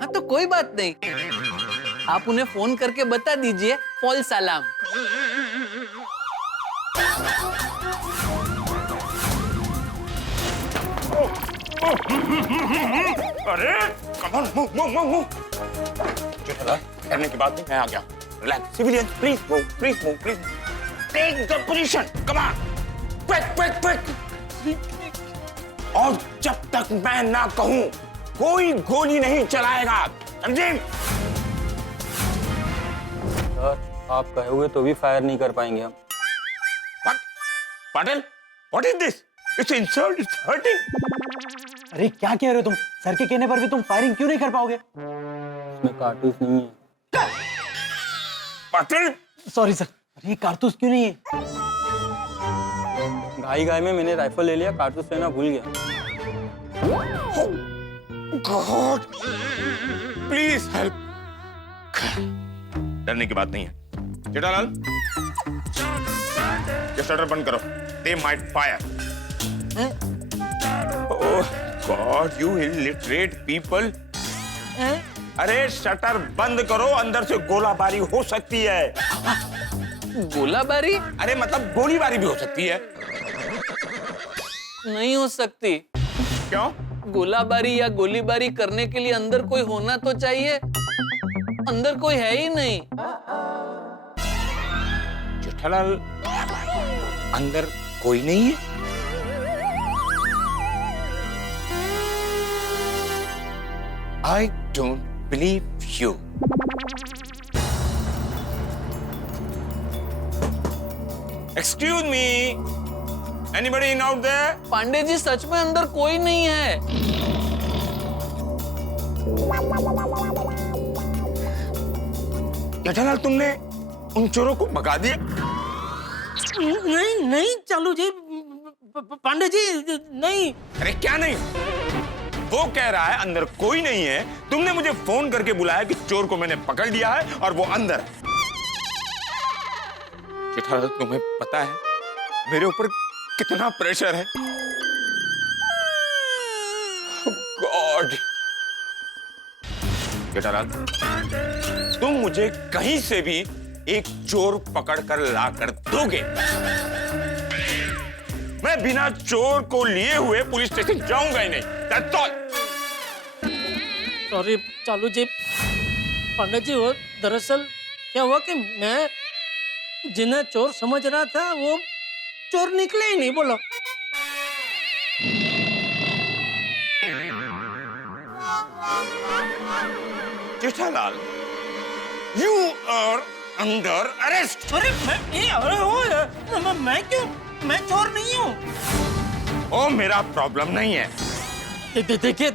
हाँ तो कोई बात नहीं, आप उन्हें फोन करके बता दीजिए, फॉल सलाम। अरे कम ऑन, मूव। करने की बात नहीं, मैं आ गया। Relax, civilian, please move. Take the position, come on, quick. और जब तक मैं ना कहूं, कोई गोली नहीं चलाएगा, समझे? आप कहे हुए तो भी फायर नहीं कर पाएंगे हम। Patil, what is this? It's insult, it's hurting. अरे क्या कह रहे हो तुम? सर के कहने पर भी तुम फायरिंग क्यों नहीं कर पाओगे? इसमें कारतूस नहीं है। पाटिल, सॉरी सर, ये कारतूस क्यों नहीं है? घाई में मैंने राइफल ले लिया, कारतूस लेना भूल गया। God, please help. डरने की बात नहीं है। जेठालाल, ये शटर बंद करो, they might fire. Oh God, you illiterate people. अरे शटर बंद करो, अंदर से गोलाबारी हो सकती है। गोलाबारी? अरे मतलब गोलीबारी भी हो सकती है। नहीं हो सकती। क्यों? गोलाबारी या गोलीबारी करने के लिए अंदर कोई होना तो चाहिए, अंदर कोई है ही नहीं। जेठालाल, अंदर कोई नहीं है? I don't believe you. Excuse me, anybody in out there? Pandey ji, सच में अंदर कोई नहीं है। जेठालाल, तुमने उन चोरों को भगा दिया? नहीं चालू जी, पांडे जी नहीं। अरे क्या नहीं? वो कह रहा है अंदर कोई नहीं है, तुमने मुझे फोन करके बुलाया कि चोर को मैंने पकड़ लिया है और वो अंदर। जेठालाल, तुम्हें पता है मेरे ऊपर कितना प्रेशर है? गॉड। जेठालाल, तुम मुझे कहीं से भी एक चोर पकड़ कर ला कर दोगे, मैं बिना चोर को लिए हुए पुलिस स्टेशन जाऊंगा ही नहीं। That's all. सॉरी चालू जी, पंडित जी, वो दरअसल क्या हुआ कि मैं जिन्हें चोर समझ रहा था वो चोर निकले ही नहीं। बोलो। Jethalal, you are under arrest. अरे मैं क्यों? मैं चोर नहीं हूँ। ओ, मेरा प्रॉब्लम नहीं है। देखिए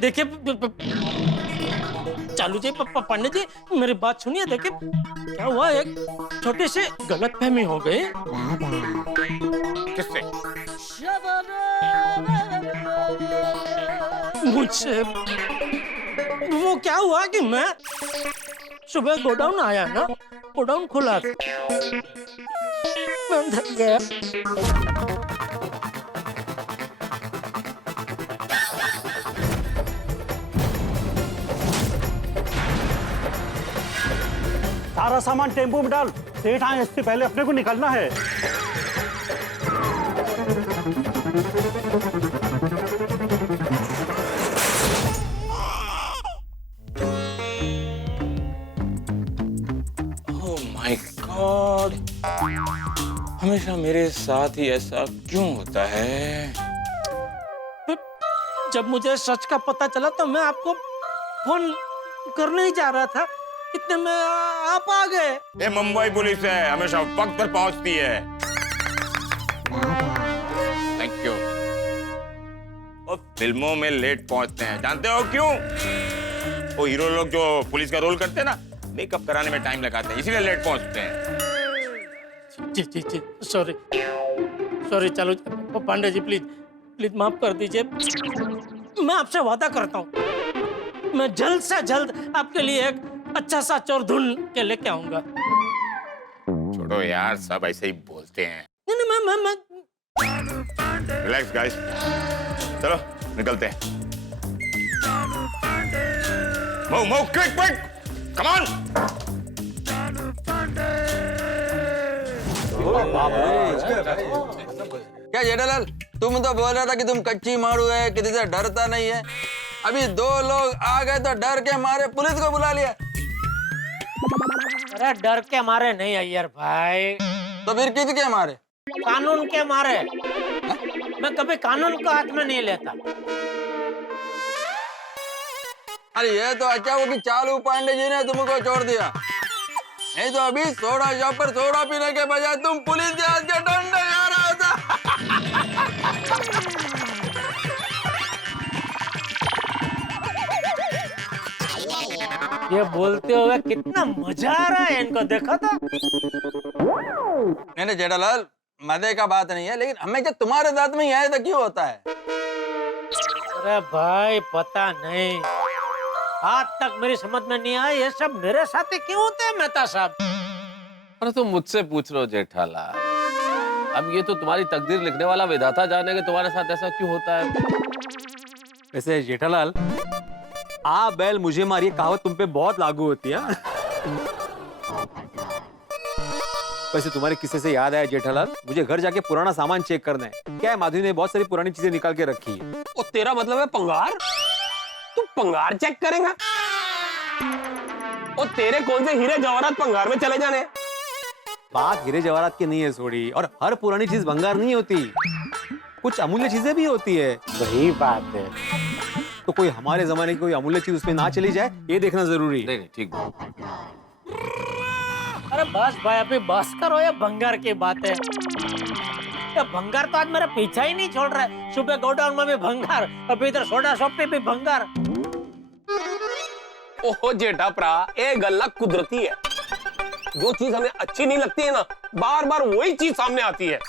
चालू जी पंडित जी मेरी बात सुनिए। देखिए क्या हुआ, एक छोटी सी गलतफहमी हो गई। किससे? मुझसे। वो क्या हुआ कि मैं सुबह गोडाउन आया ना, गोडाउन खुला था, मैं अंदर गया। सारा सामान टेम्पो में डाल, सेठ आए इससे पहले अपने को निकलना है। ओह माय गॉड, हमेशा मेरे साथ ही ऐसा क्यों होता है? जब मुझे सच का पता चला तो मैं आपको फोन करने ही जा रहा था, इतने में आप आ गए। ये मुंबई पुलिस है, हमेशा वक्त पर पहुंचती है। Thank you. और फिल्मों में लेट पहुंचते हैं, जानते हो क्यों? वो हीरो लोग जो पुलिस का रोल करते हैं ना, मेकअप कराने में टाइम लगाते हैं, इसीलिए लेट पहुंचते हैं। जी जी जी, सॉरी सॉरी। चलो पांडे जी प्लीज प्लीज माफ कर दीजिए। मैं आपसे वादा करता हूँ मैं जल्द से जल्द आपके लिए एक अच्छा सा चोर ढूंढ के लेके आऊंगा। छोड़ो यार, सब ऐसे ही बोलते हैं। नहीं मैं रिलैक्स गाइस, चलो निकलते हैं। Move quick quick, come on. क्या जेठालाल, तुम तो बोल रहा था कि तुम कच्ची मारू है, किसी से डरता नहीं है। अभी 2 लोग आ गए तो डर के मारे पुलिस को बुला लिया। अरे डर के मारे नहीं अय्यर भाई। तो फिर किसके मारे? कानून के मारे। मैं कभी कानून को हाथ में नहीं लेता। अरे ये तो अच्छा हो कि चालू पांडे जी ने तुमको छोड़ दिया, नहीं तो अभी सोडा शॉप पर सोडा पीने के बजाय तुम पुलिस के हाथ के डंडे खा रहा था। ये बोलते हुए कितना मजा आ रहा है इनको, देखो तो। नहीं जेठालाल, मजे का बात नहीं है, लेकिन हमें जब तुम्हारे साथ में ही आए तो क्यों होता है? अरे भाई पता नहीं, आज तक मेरी समझ में नहीं आया ये सब मेरे साथ ही क्यों होते हैं मेहता साहब। अरे तुम मुझसे पूछ रहे हो जेठालाल, अब ये तो तुम्हारी तकदीर लिखने वाला विधाता जाने के तुम्हारे साथ ऐसा क्यों होता है। वैसे जेठालाल, आ बैल मुझे मारिए कहावत तुम पे बहुत लागू होती है। वैसे तुम्हारे किस्से से याद आया जेठालाल, मुझे घर जाके पुराना सामान चेक करना है। क्या है, माधुरी ने बहुत सारी पुरानी चीजें निकाल के रखी है। ओ तेरा मतलब है पंगार? तू पंगार चेक करेगा? और तेरे कौन से हीरे जवाहरात पंगार में चले जाने? बात हीरे जवाहरात की नहीं है सोडी, और हर पुरानी चीज भंगार नहीं होती, कुछ अमूल्य चीजें भी होती है। वही बात है। तो कोई हमारे जमाने की कोई अमूल्य चीज उसमें ना चली जाए, ये देखना जरूरी है। नहीं ठीक बात। अरे बस भाई, अभी बस करो ये भंगार की बात है। ये भंगार तो आज मेरा पीछा ही नहीं छोड़ रहा है। सुबह गोडाउन में भी भंगार, अभी इधर सोडा शॉप पे भी भंगार। ओहो जेठा प्रा, ये गल्ला कुदरती है। जो चीज हमें अच्छी नहीं लगती है ना, बार बार वही चीज सामने आती है।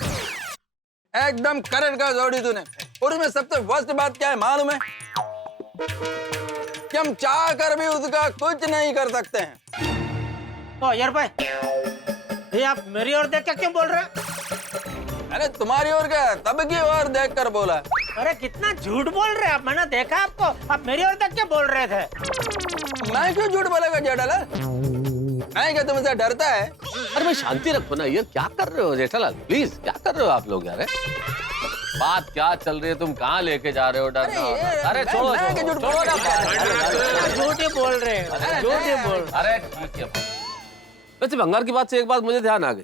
एकदम करेक्ट का जोड़ी तूने। और उसमें सबसे वर्स्ट बात क्या है मालूम है? कि हम चाह कर भी उसका कुछ नहीं कर सकते हैं। तो यार भाई, ये आप मेरी ओर देख के क्यों बोल रहे हैं? अरे तुम्हारी ओर क्या, तब की ओर देख कर बोला। अरे कितना झूठ बोल रहे हैं आप, मैंने देखा आपको, आप मेरी ओर देख के बोल रहे थे। मैं क्यों झूठ बोलेगा जेठालाल? मैं क्या तुमसे डरता है? अरे भाई शांति रखो ना, ये क्या कर रहे हो जेठालाल, प्लीज क्या कर रहे हो आप लोग यार? बात क्या चल रही है, तुम कहाँ लेके जा रहे हो डरना? अरे छोड़ो छोड़ो ना, झूठ ही बोल रहे हैं, झूठ ही बोल। अरे ठीक है। वैसे भंगार की बात से एक बात मुझे ध्यान आ गई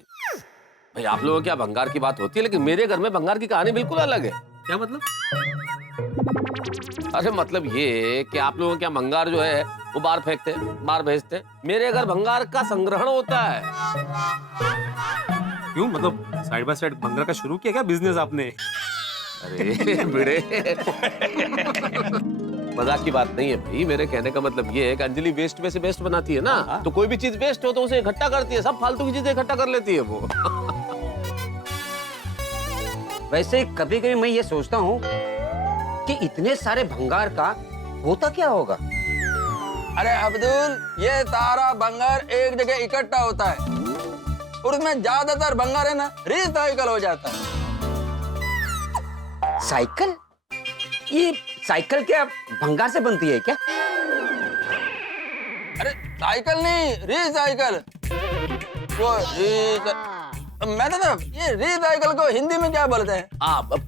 भाई, आप लोगों के यहाँ भंगार की बात होती है, लेकिन मेरे घर में भंगार की कहानी बिल्कुल अलग है। क्या मतलब? अरे मतलब ये कि आप लोगों के यहाँ भंगार जो है वो बाहर फेंकते हैं, बाहर भेजते हैं। मेरे घर भंगार का संग्रहण होता है। क्यों, मतलब साइड बाय साइड भंगार का शुरू किया क्या बिजनेस आपने? अरे बिड़े मजाक की बात नहीं है भाई, मेरे कहने का मतलब ये है कि अंजलि वेस्ट में से बेस्ट बनाती है ना, तो कोई भी चीज वेस्ट हो तो उसे इकट्ठा करती है, सब फालतू की चीजें इकट्ठा कर लेती है वो। वैसे कभी कभी मैं ये सोचता हूँ कि इतने सारे भंगार का होता क्या होगा। अरे अब्दुल, ये सारा भंगार एक जगह इकट्ठा होता है और उसमें ज्यादातर भंगार है ना रिसाइकल हो जाता है। साइकिल? ये साइकिल क्या भंगार से बनती है क्या? अरे साइकिल नहीं, रिसाइकल। वो मैं तो ये रिसाइकल को हिंदी में क्या बोलते हैं?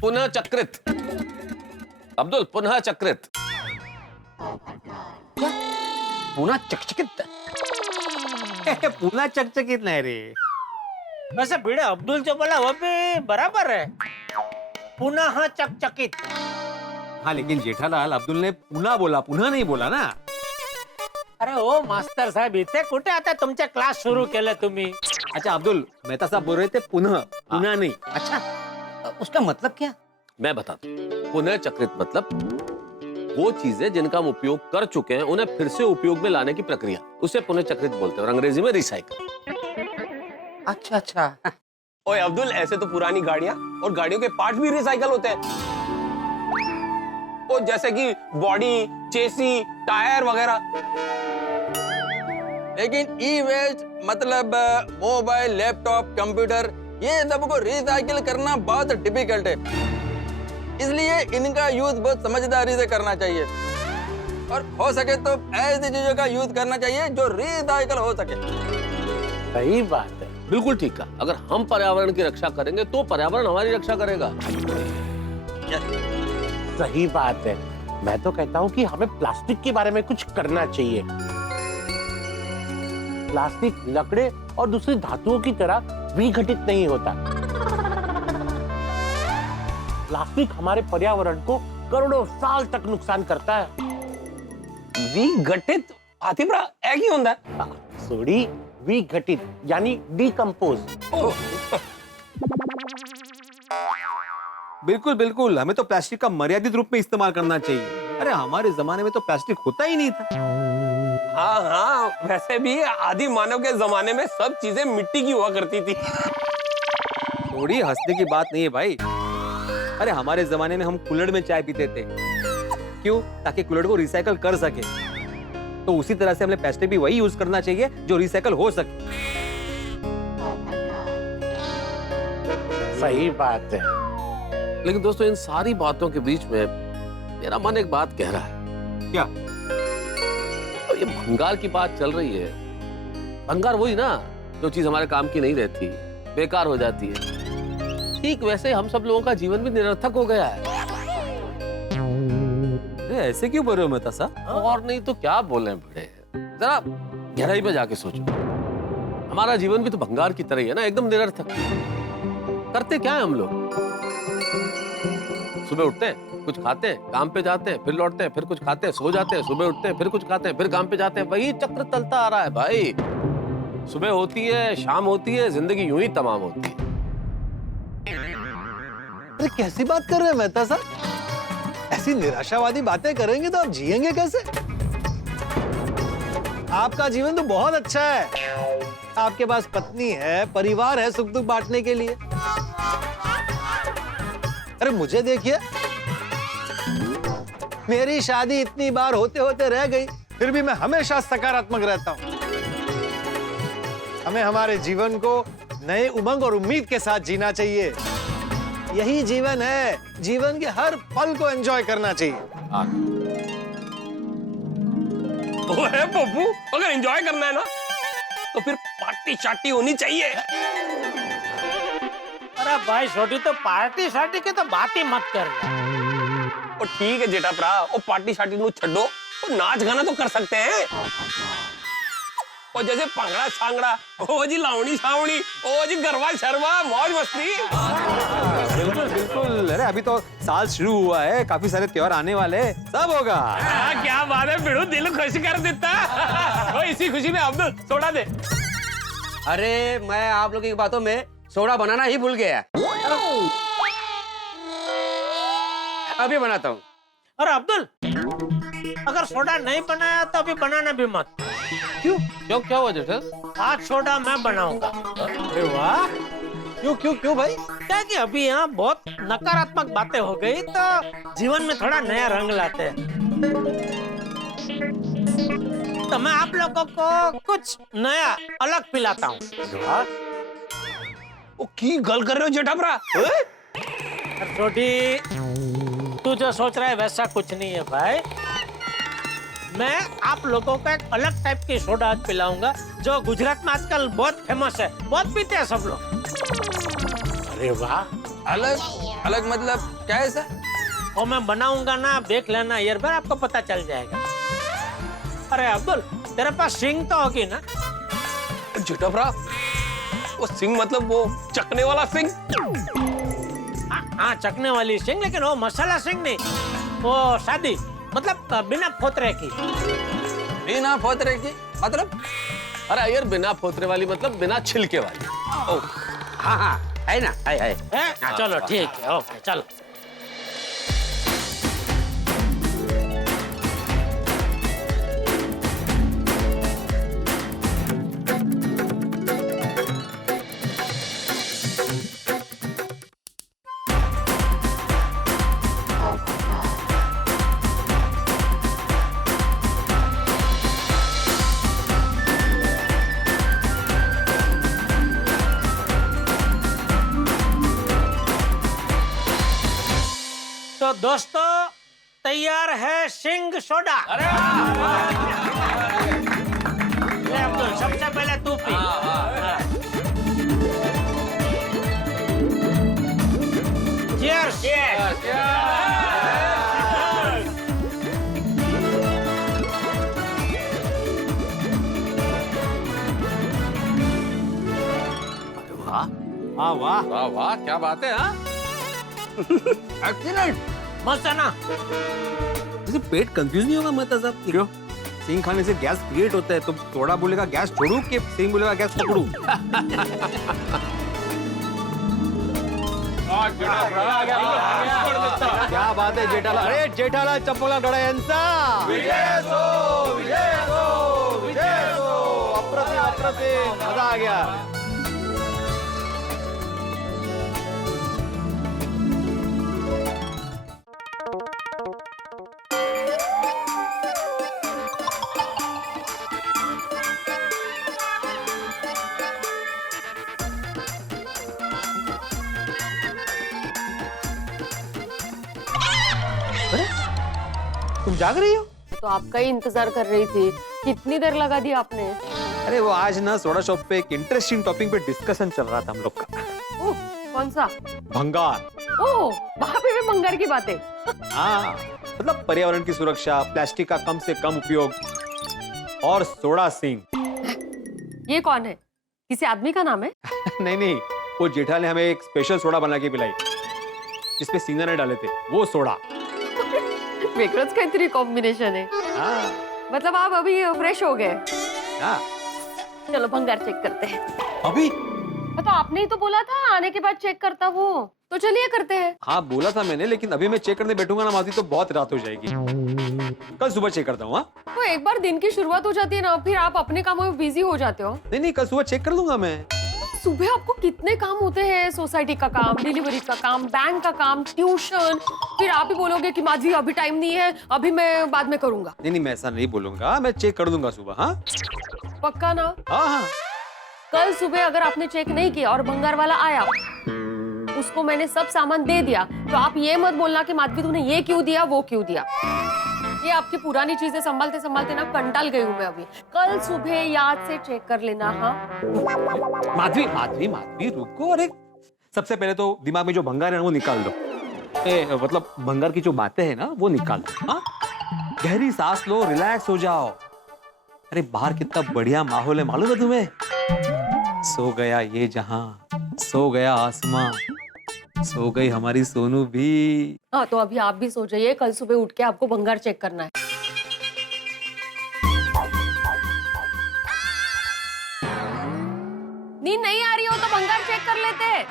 पुनः चक्रित। अब्दुल, पुनः चक्रित। पुनः चकचकित? पुनः चकचकित नहीं रे। वैसे भिड़े अब्दुल जो बोला वो भी बराबर है, पुनः चकचकित। हाँ, लेकिन जेठालाल, अब्दुल ने पुनः बोला, पुनः नहीं बोला ना। अरे ओ मास्तर साहेब, इथे कुठे आता तुमचे क्लास सुरू केले तुम्ही? अच्छा अब्दुल, मेहता साहब बोल रहे थे पुनः, पुनः नहीं। अच्छा, उसका मतलब क्या? मैं बताता हूँ। पुनः चक्रित मतलब वो चीजें जिनका हम उपयोग कर चुके हैं उन्हें फिर से उपयोग में लाने की प्रक्रिया, उसे पुनः चक्रित बोलते हैं और अंग्रेजी में रिसाइकल। अच्छा अच्छा। ओए अब्दुल, ऐसे तो पुरानी गाड़ियां और गाड़ियों के पार्ट भी रिसाइकल होते हैं, और जैसे कि बॉडी, चेसी, टायर वगैरह। लेकिन ई वेस्ट मतलब मोबाइल, लैपटॉप, कंप्यूटर, ये सबको रिसाइकिल करना बहुत डिफिकल्ट है, इसलिए इनका यूज बहुत समझदारी से करना चाहिए और हो सके तो ऐसी चीजों का यूज करना चाहिए जो रिसाइकिल हो सके। सही बात है, बिल्कुल ठीक है। अगर हम पर्यावरण की रक्षा करेंगे तो पर्यावरण हमारी रक्षा करेगा। सही बात है। मैं तो कहता हूँ कि हमें प्लास्टिक के बारे में कुछ करना चाहिए। प्लास्टिक लकड़े और दूसरी धातुओं की तरह विघटित नहीं होता। प्लास्टिक हमारे पर्यावरण को करोड़ों साल तक नुकसान करता है। विघटित हाथीपुरा एक ही होता है। सॉरी, विघटित यानी डिकम्पोज। बिल्कुल बिल्कुल, हमें तो प्लास्टिक का मर्यादित रूप में इस्तेमाल करना चाहिए। अरे हमारे जमाने में तो प्लास्टिक होता ही नहीं था। हाँ हाँ, वैसे भी आदि मानव के जमाने में सब चीजें मिट्टी की हुआ करती थी। थोड़ी हंसने की बात नहीं है भाई। अरे हमारे जमाने में हम कुल्हड़ में चाय पीते थे, क्यों? ताकि कुल्हड़ को रिसाइकल कर सके। तो उसी तरह से हमें प्लास्टिक भी वही यूज करना चाहिए जो रिसाइकल हो सके। सही बात है। लेकिन दोस्तों, इन सारी बातों के बीच में मेरा मन एक बात कह रहा है। क्या? अब ये भंगार की बात चल रही है। भंगार वही ना, जो चीज हमारे काम की नहीं रहती, बेकार हो जाती है। ठीक वैसे हम सब लोगों का जीवन भी निरर्थक हो गया है। ऐसे क्यों बोल रहे हो मेहता साहब? और नहीं तो क्या बोले बड़े, जरा गहराई में जाके सोचो। हमारा जीवन भी तो भंगार की तरह ही है ना, एकदम निरर्थक। करते क्या है हम लोग? सुबह उठते हैं, कुछ खाते हैं, काम पे जाते हैं, फिर लौटते हैं, फिर कुछ खाते हैं, सो जाते हैं, सुबह उठते हैं, फिर कुछ खाते हैं, फिर काम पे जाते हैं। वही चक्र चलता आ रहा है भाई। सुबह होती है, शाम होती है, जिंदगी यूं ही तमाम होती है। अरे कैसी बात कर रहे हैं मेहता साहब? ऐसी निराशावादी बातें करेंगे तो आप जिएंगे कैसे? आपका जीवन तो बहुत अच्छा है। आपके पास पत्नी है, परिवार है सुख दुख बांटने के लिए। अरे मुझे देखिए, मेरी शादी इतनी बार होते होते रह गई, फिर भी मैं हमेशा सकारात्मक रहता हूं। हमें हमारे जीवन को नए उमंग और उम्मीद के साथ जीना चाहिए। यही जीवन है। जीवन के हर पल को एंजॉय करना चाहिए। ओए पप्पू, अगर एंजॉय करना है ना तो फिर पार्टी शार्टी होनी चाहिए। अरे भाई छोटी, तो पार्टी शार्टी की तो बात ही मत कर। और ठीक है जेठा भरा, वो पार्टी शार्टी नु छड्डो, वो नाच गाना तो कर सकते हैं। और जैसे पंगड़ा सांगड़ा, ओ जी लावणी सावणी, ओ जी गरबा शरबा, मौज मस्ती। बिल्कुल बिल्कुल। अरे अभी तो साल शुरू हुआ है, काफी सारे त्योहार आने वाले, सब होगा। क्या बात है बिड़ू, दिल खुश कर देता। ओ इसी खुशी में अब्दुल सोडा दे। अरे मैं आप लोगों की बातों में सोडा बनाना ही भूल गया। अभी बनाता हूँ। अरे अब्दुल, अगर सोडा नहीं बनाया तो अभी बनाना भी मत। क्यों क्यों क्या हुआ जेठा? आज सोडा मैं बनाऊंगा। अरे वाह, क्यों क्यों क्यों भाई? क्या कि अभी यहाँ बहुत नकारात्मक बातें हो गई तो जीवन में थोड़ा नया रंग लाते हैं। तो मैं आप लोगों को कुछ नया अलग पिलाता हूँ। वो की गल कर रहे हो जेठा भरा? छोटी, तू जो सोच रहा है वैसा कुछ नहीं है भाई। मैं आप लोगों को एक अलग टाइप की सोडा आज पिलाऊंगा जो गुजरात में आजकल बहुत फेमस है, बहुत पीते हैं सब लोग। अरे वाह, अलग अलग मतलब क्या है सर? वो मैं बनाऊंगा ना, देख लेना यार भर, आपको पता चल जाएगा। अरे अब्दुल, तेरे पास सिंग तो होगी ना? जेठा भरा, वो सिंग मतलब वो चकने वाला सिंग? हाँ, चकने वाली सिंग, लेकिन वो मसाला सिंग नहीं, वो शादी मतलब बिना फोतरे की। बिना फोतरे की मतलब? अरे यार, बिना फोतरे वाली मतलब बिना छिलके वाली। हाँ हाँ, है ना, है। चलो ठीक है, ओके चलो। तो दोस्तों, तैयार है सिंग सोडा। अरे अब्दुल, सबसे पहले तू पी। Cheers! वाह वाह वाह वाह, क्या बात है। हाँ, एक्सीलेंट, मस्त है ना? जैसे पेट कंफ्यूज नहीं होगा मेहता साहब? क्यों? सिंग खाने से गैस क्रिएट होता है, तो थोड़ा बोलेगा गैस छोड़ू कि सिंग बोलेगा गैस पकड़ू? क्या बात है जेठालाल? अरे जेठालाल चप्पला गड़ा यांचा अप्रतिम अप्रतिम, मजा आ गया। तुम जाग रही हो? तो आपका ही इंतजार कर रही थी। कितनी देर लगा दी आपने? अरे वो आज ना सोडा शॉप पे एक इंटरेस्टिंग टॉपिक पे डिस्कशन चल रहा था हम लोग का। ओह, कौन सा? भंगार। ओह, वहाँ पे भी भंगार की बातें। हाँ, मतलब पर्यावरण की सुरक्षा, प्लास्टिक का कम से कम उपयोग और सोडा सिंग। ये कौन है? किसी आदमी का नाम है? नहीं नहीं, वो जेठा ने हमें एक स्पेशल सोडा बना के पिलाई जिसपे सिंगर ने डाले थे, वो सोडा। वेगळंच काहीतरी कॉम्बिनेशन है। मतलब आप अभी फ्रेश हो गए? चलो भंगार चेक करते हैं। अभी? तो आपने ही तो बोला था आने के बाद चेक करता वो, तो चलिए करते हैं। हाँ बोला था मैंने, लेकिन अभी मैं चेक करने बैठूंगा ना माधवी तो बहुत रात हो जाएगी। कल सुबह चेक करता हूँ। तो एक बार दिन की शुरुआत हो जाती है ना, फिर आप अपने कामों में बिजी हो जाते हो। नहीं नहीं, कल सुबह चेक कर लूंगा मैं। सुबह आपको कितने काम होते हैं, सोसाइटी का काम, डिलीवरी का काम, बैंक का काम, ट्यूशन, फिर आप ही बोलोगे कि माधवी अभी टाइम नहीं है, अभी मैं बाद में करूंगा। नहीं नहीं, मैं ऐसा नहीं बोलूंगा, मैं चेक कर दूंगा सुबह। हाँ पक्का ना? हाँ। कल सुबह अगर आपने चेक नहीं किया और भंगार वाला आया, उसको मैंने सब सामान दे दिया, तो आप ये मत बोलना कि माधवी तूने ये क्यों दिया, वो क्यों दिया। ये आपकी पुरानी चीजें संभालते संभालते ना कंटाल गई हूँ मैं अभी। कल सुबह याद से चेक कर लेना। हाँ माधवी माधवी माधवी रुको। अरे सबसे पहले तो दिमाग में जो भंगार है ना वो निकाल दो। मतलब भंगार की जो बातें हैं ना वो निकाल दो। हाँ, गहरी सांस लो, रिलैक्स हो जाओ। अरे बाहर कितना बढ़िया माहौल है मालूम है तुम्हें? सो गया ये जहां, सो गया आसमां, सो गई हमारी सोनू भी। हाँ, तो अभी आप भी सो जाइए, कल सुबह उठ के आपको भंगार चेक करना है। नींद नहीं आ रही हो तो भंगार चेक कर लेते हैं।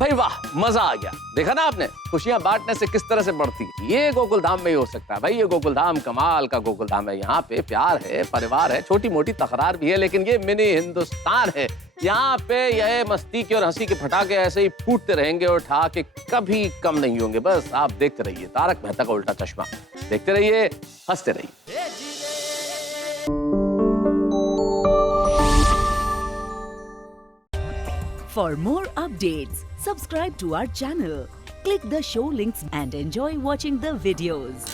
भाई वाह, मजा आ गया। देखा ना आपने, खुशियां बांटने से किस तरह से बढ़ती है। ये गोकुल धाम में ही हो सकता है भाई, ये गोकुल धाम कमाल का गोकुल धाम है। यहाँ पे प्यार है, परिवार है, छोटी मोटी तकरार भी है, लेकिन ये मिनी हिंदुस्तान है। यहाँ पे यह मस्ती के और हंसी के फटाके ऐसे ही फूटते रहेंगे और ठहाके कभी कम नहीं होंगे। बस आप देखते रहिए तारक मेहता का उल्टा चश्मा, देखते रहिए, हंसते रहिए। For more updates, subscribe to our channel, click the show links and enjoy watching the videos.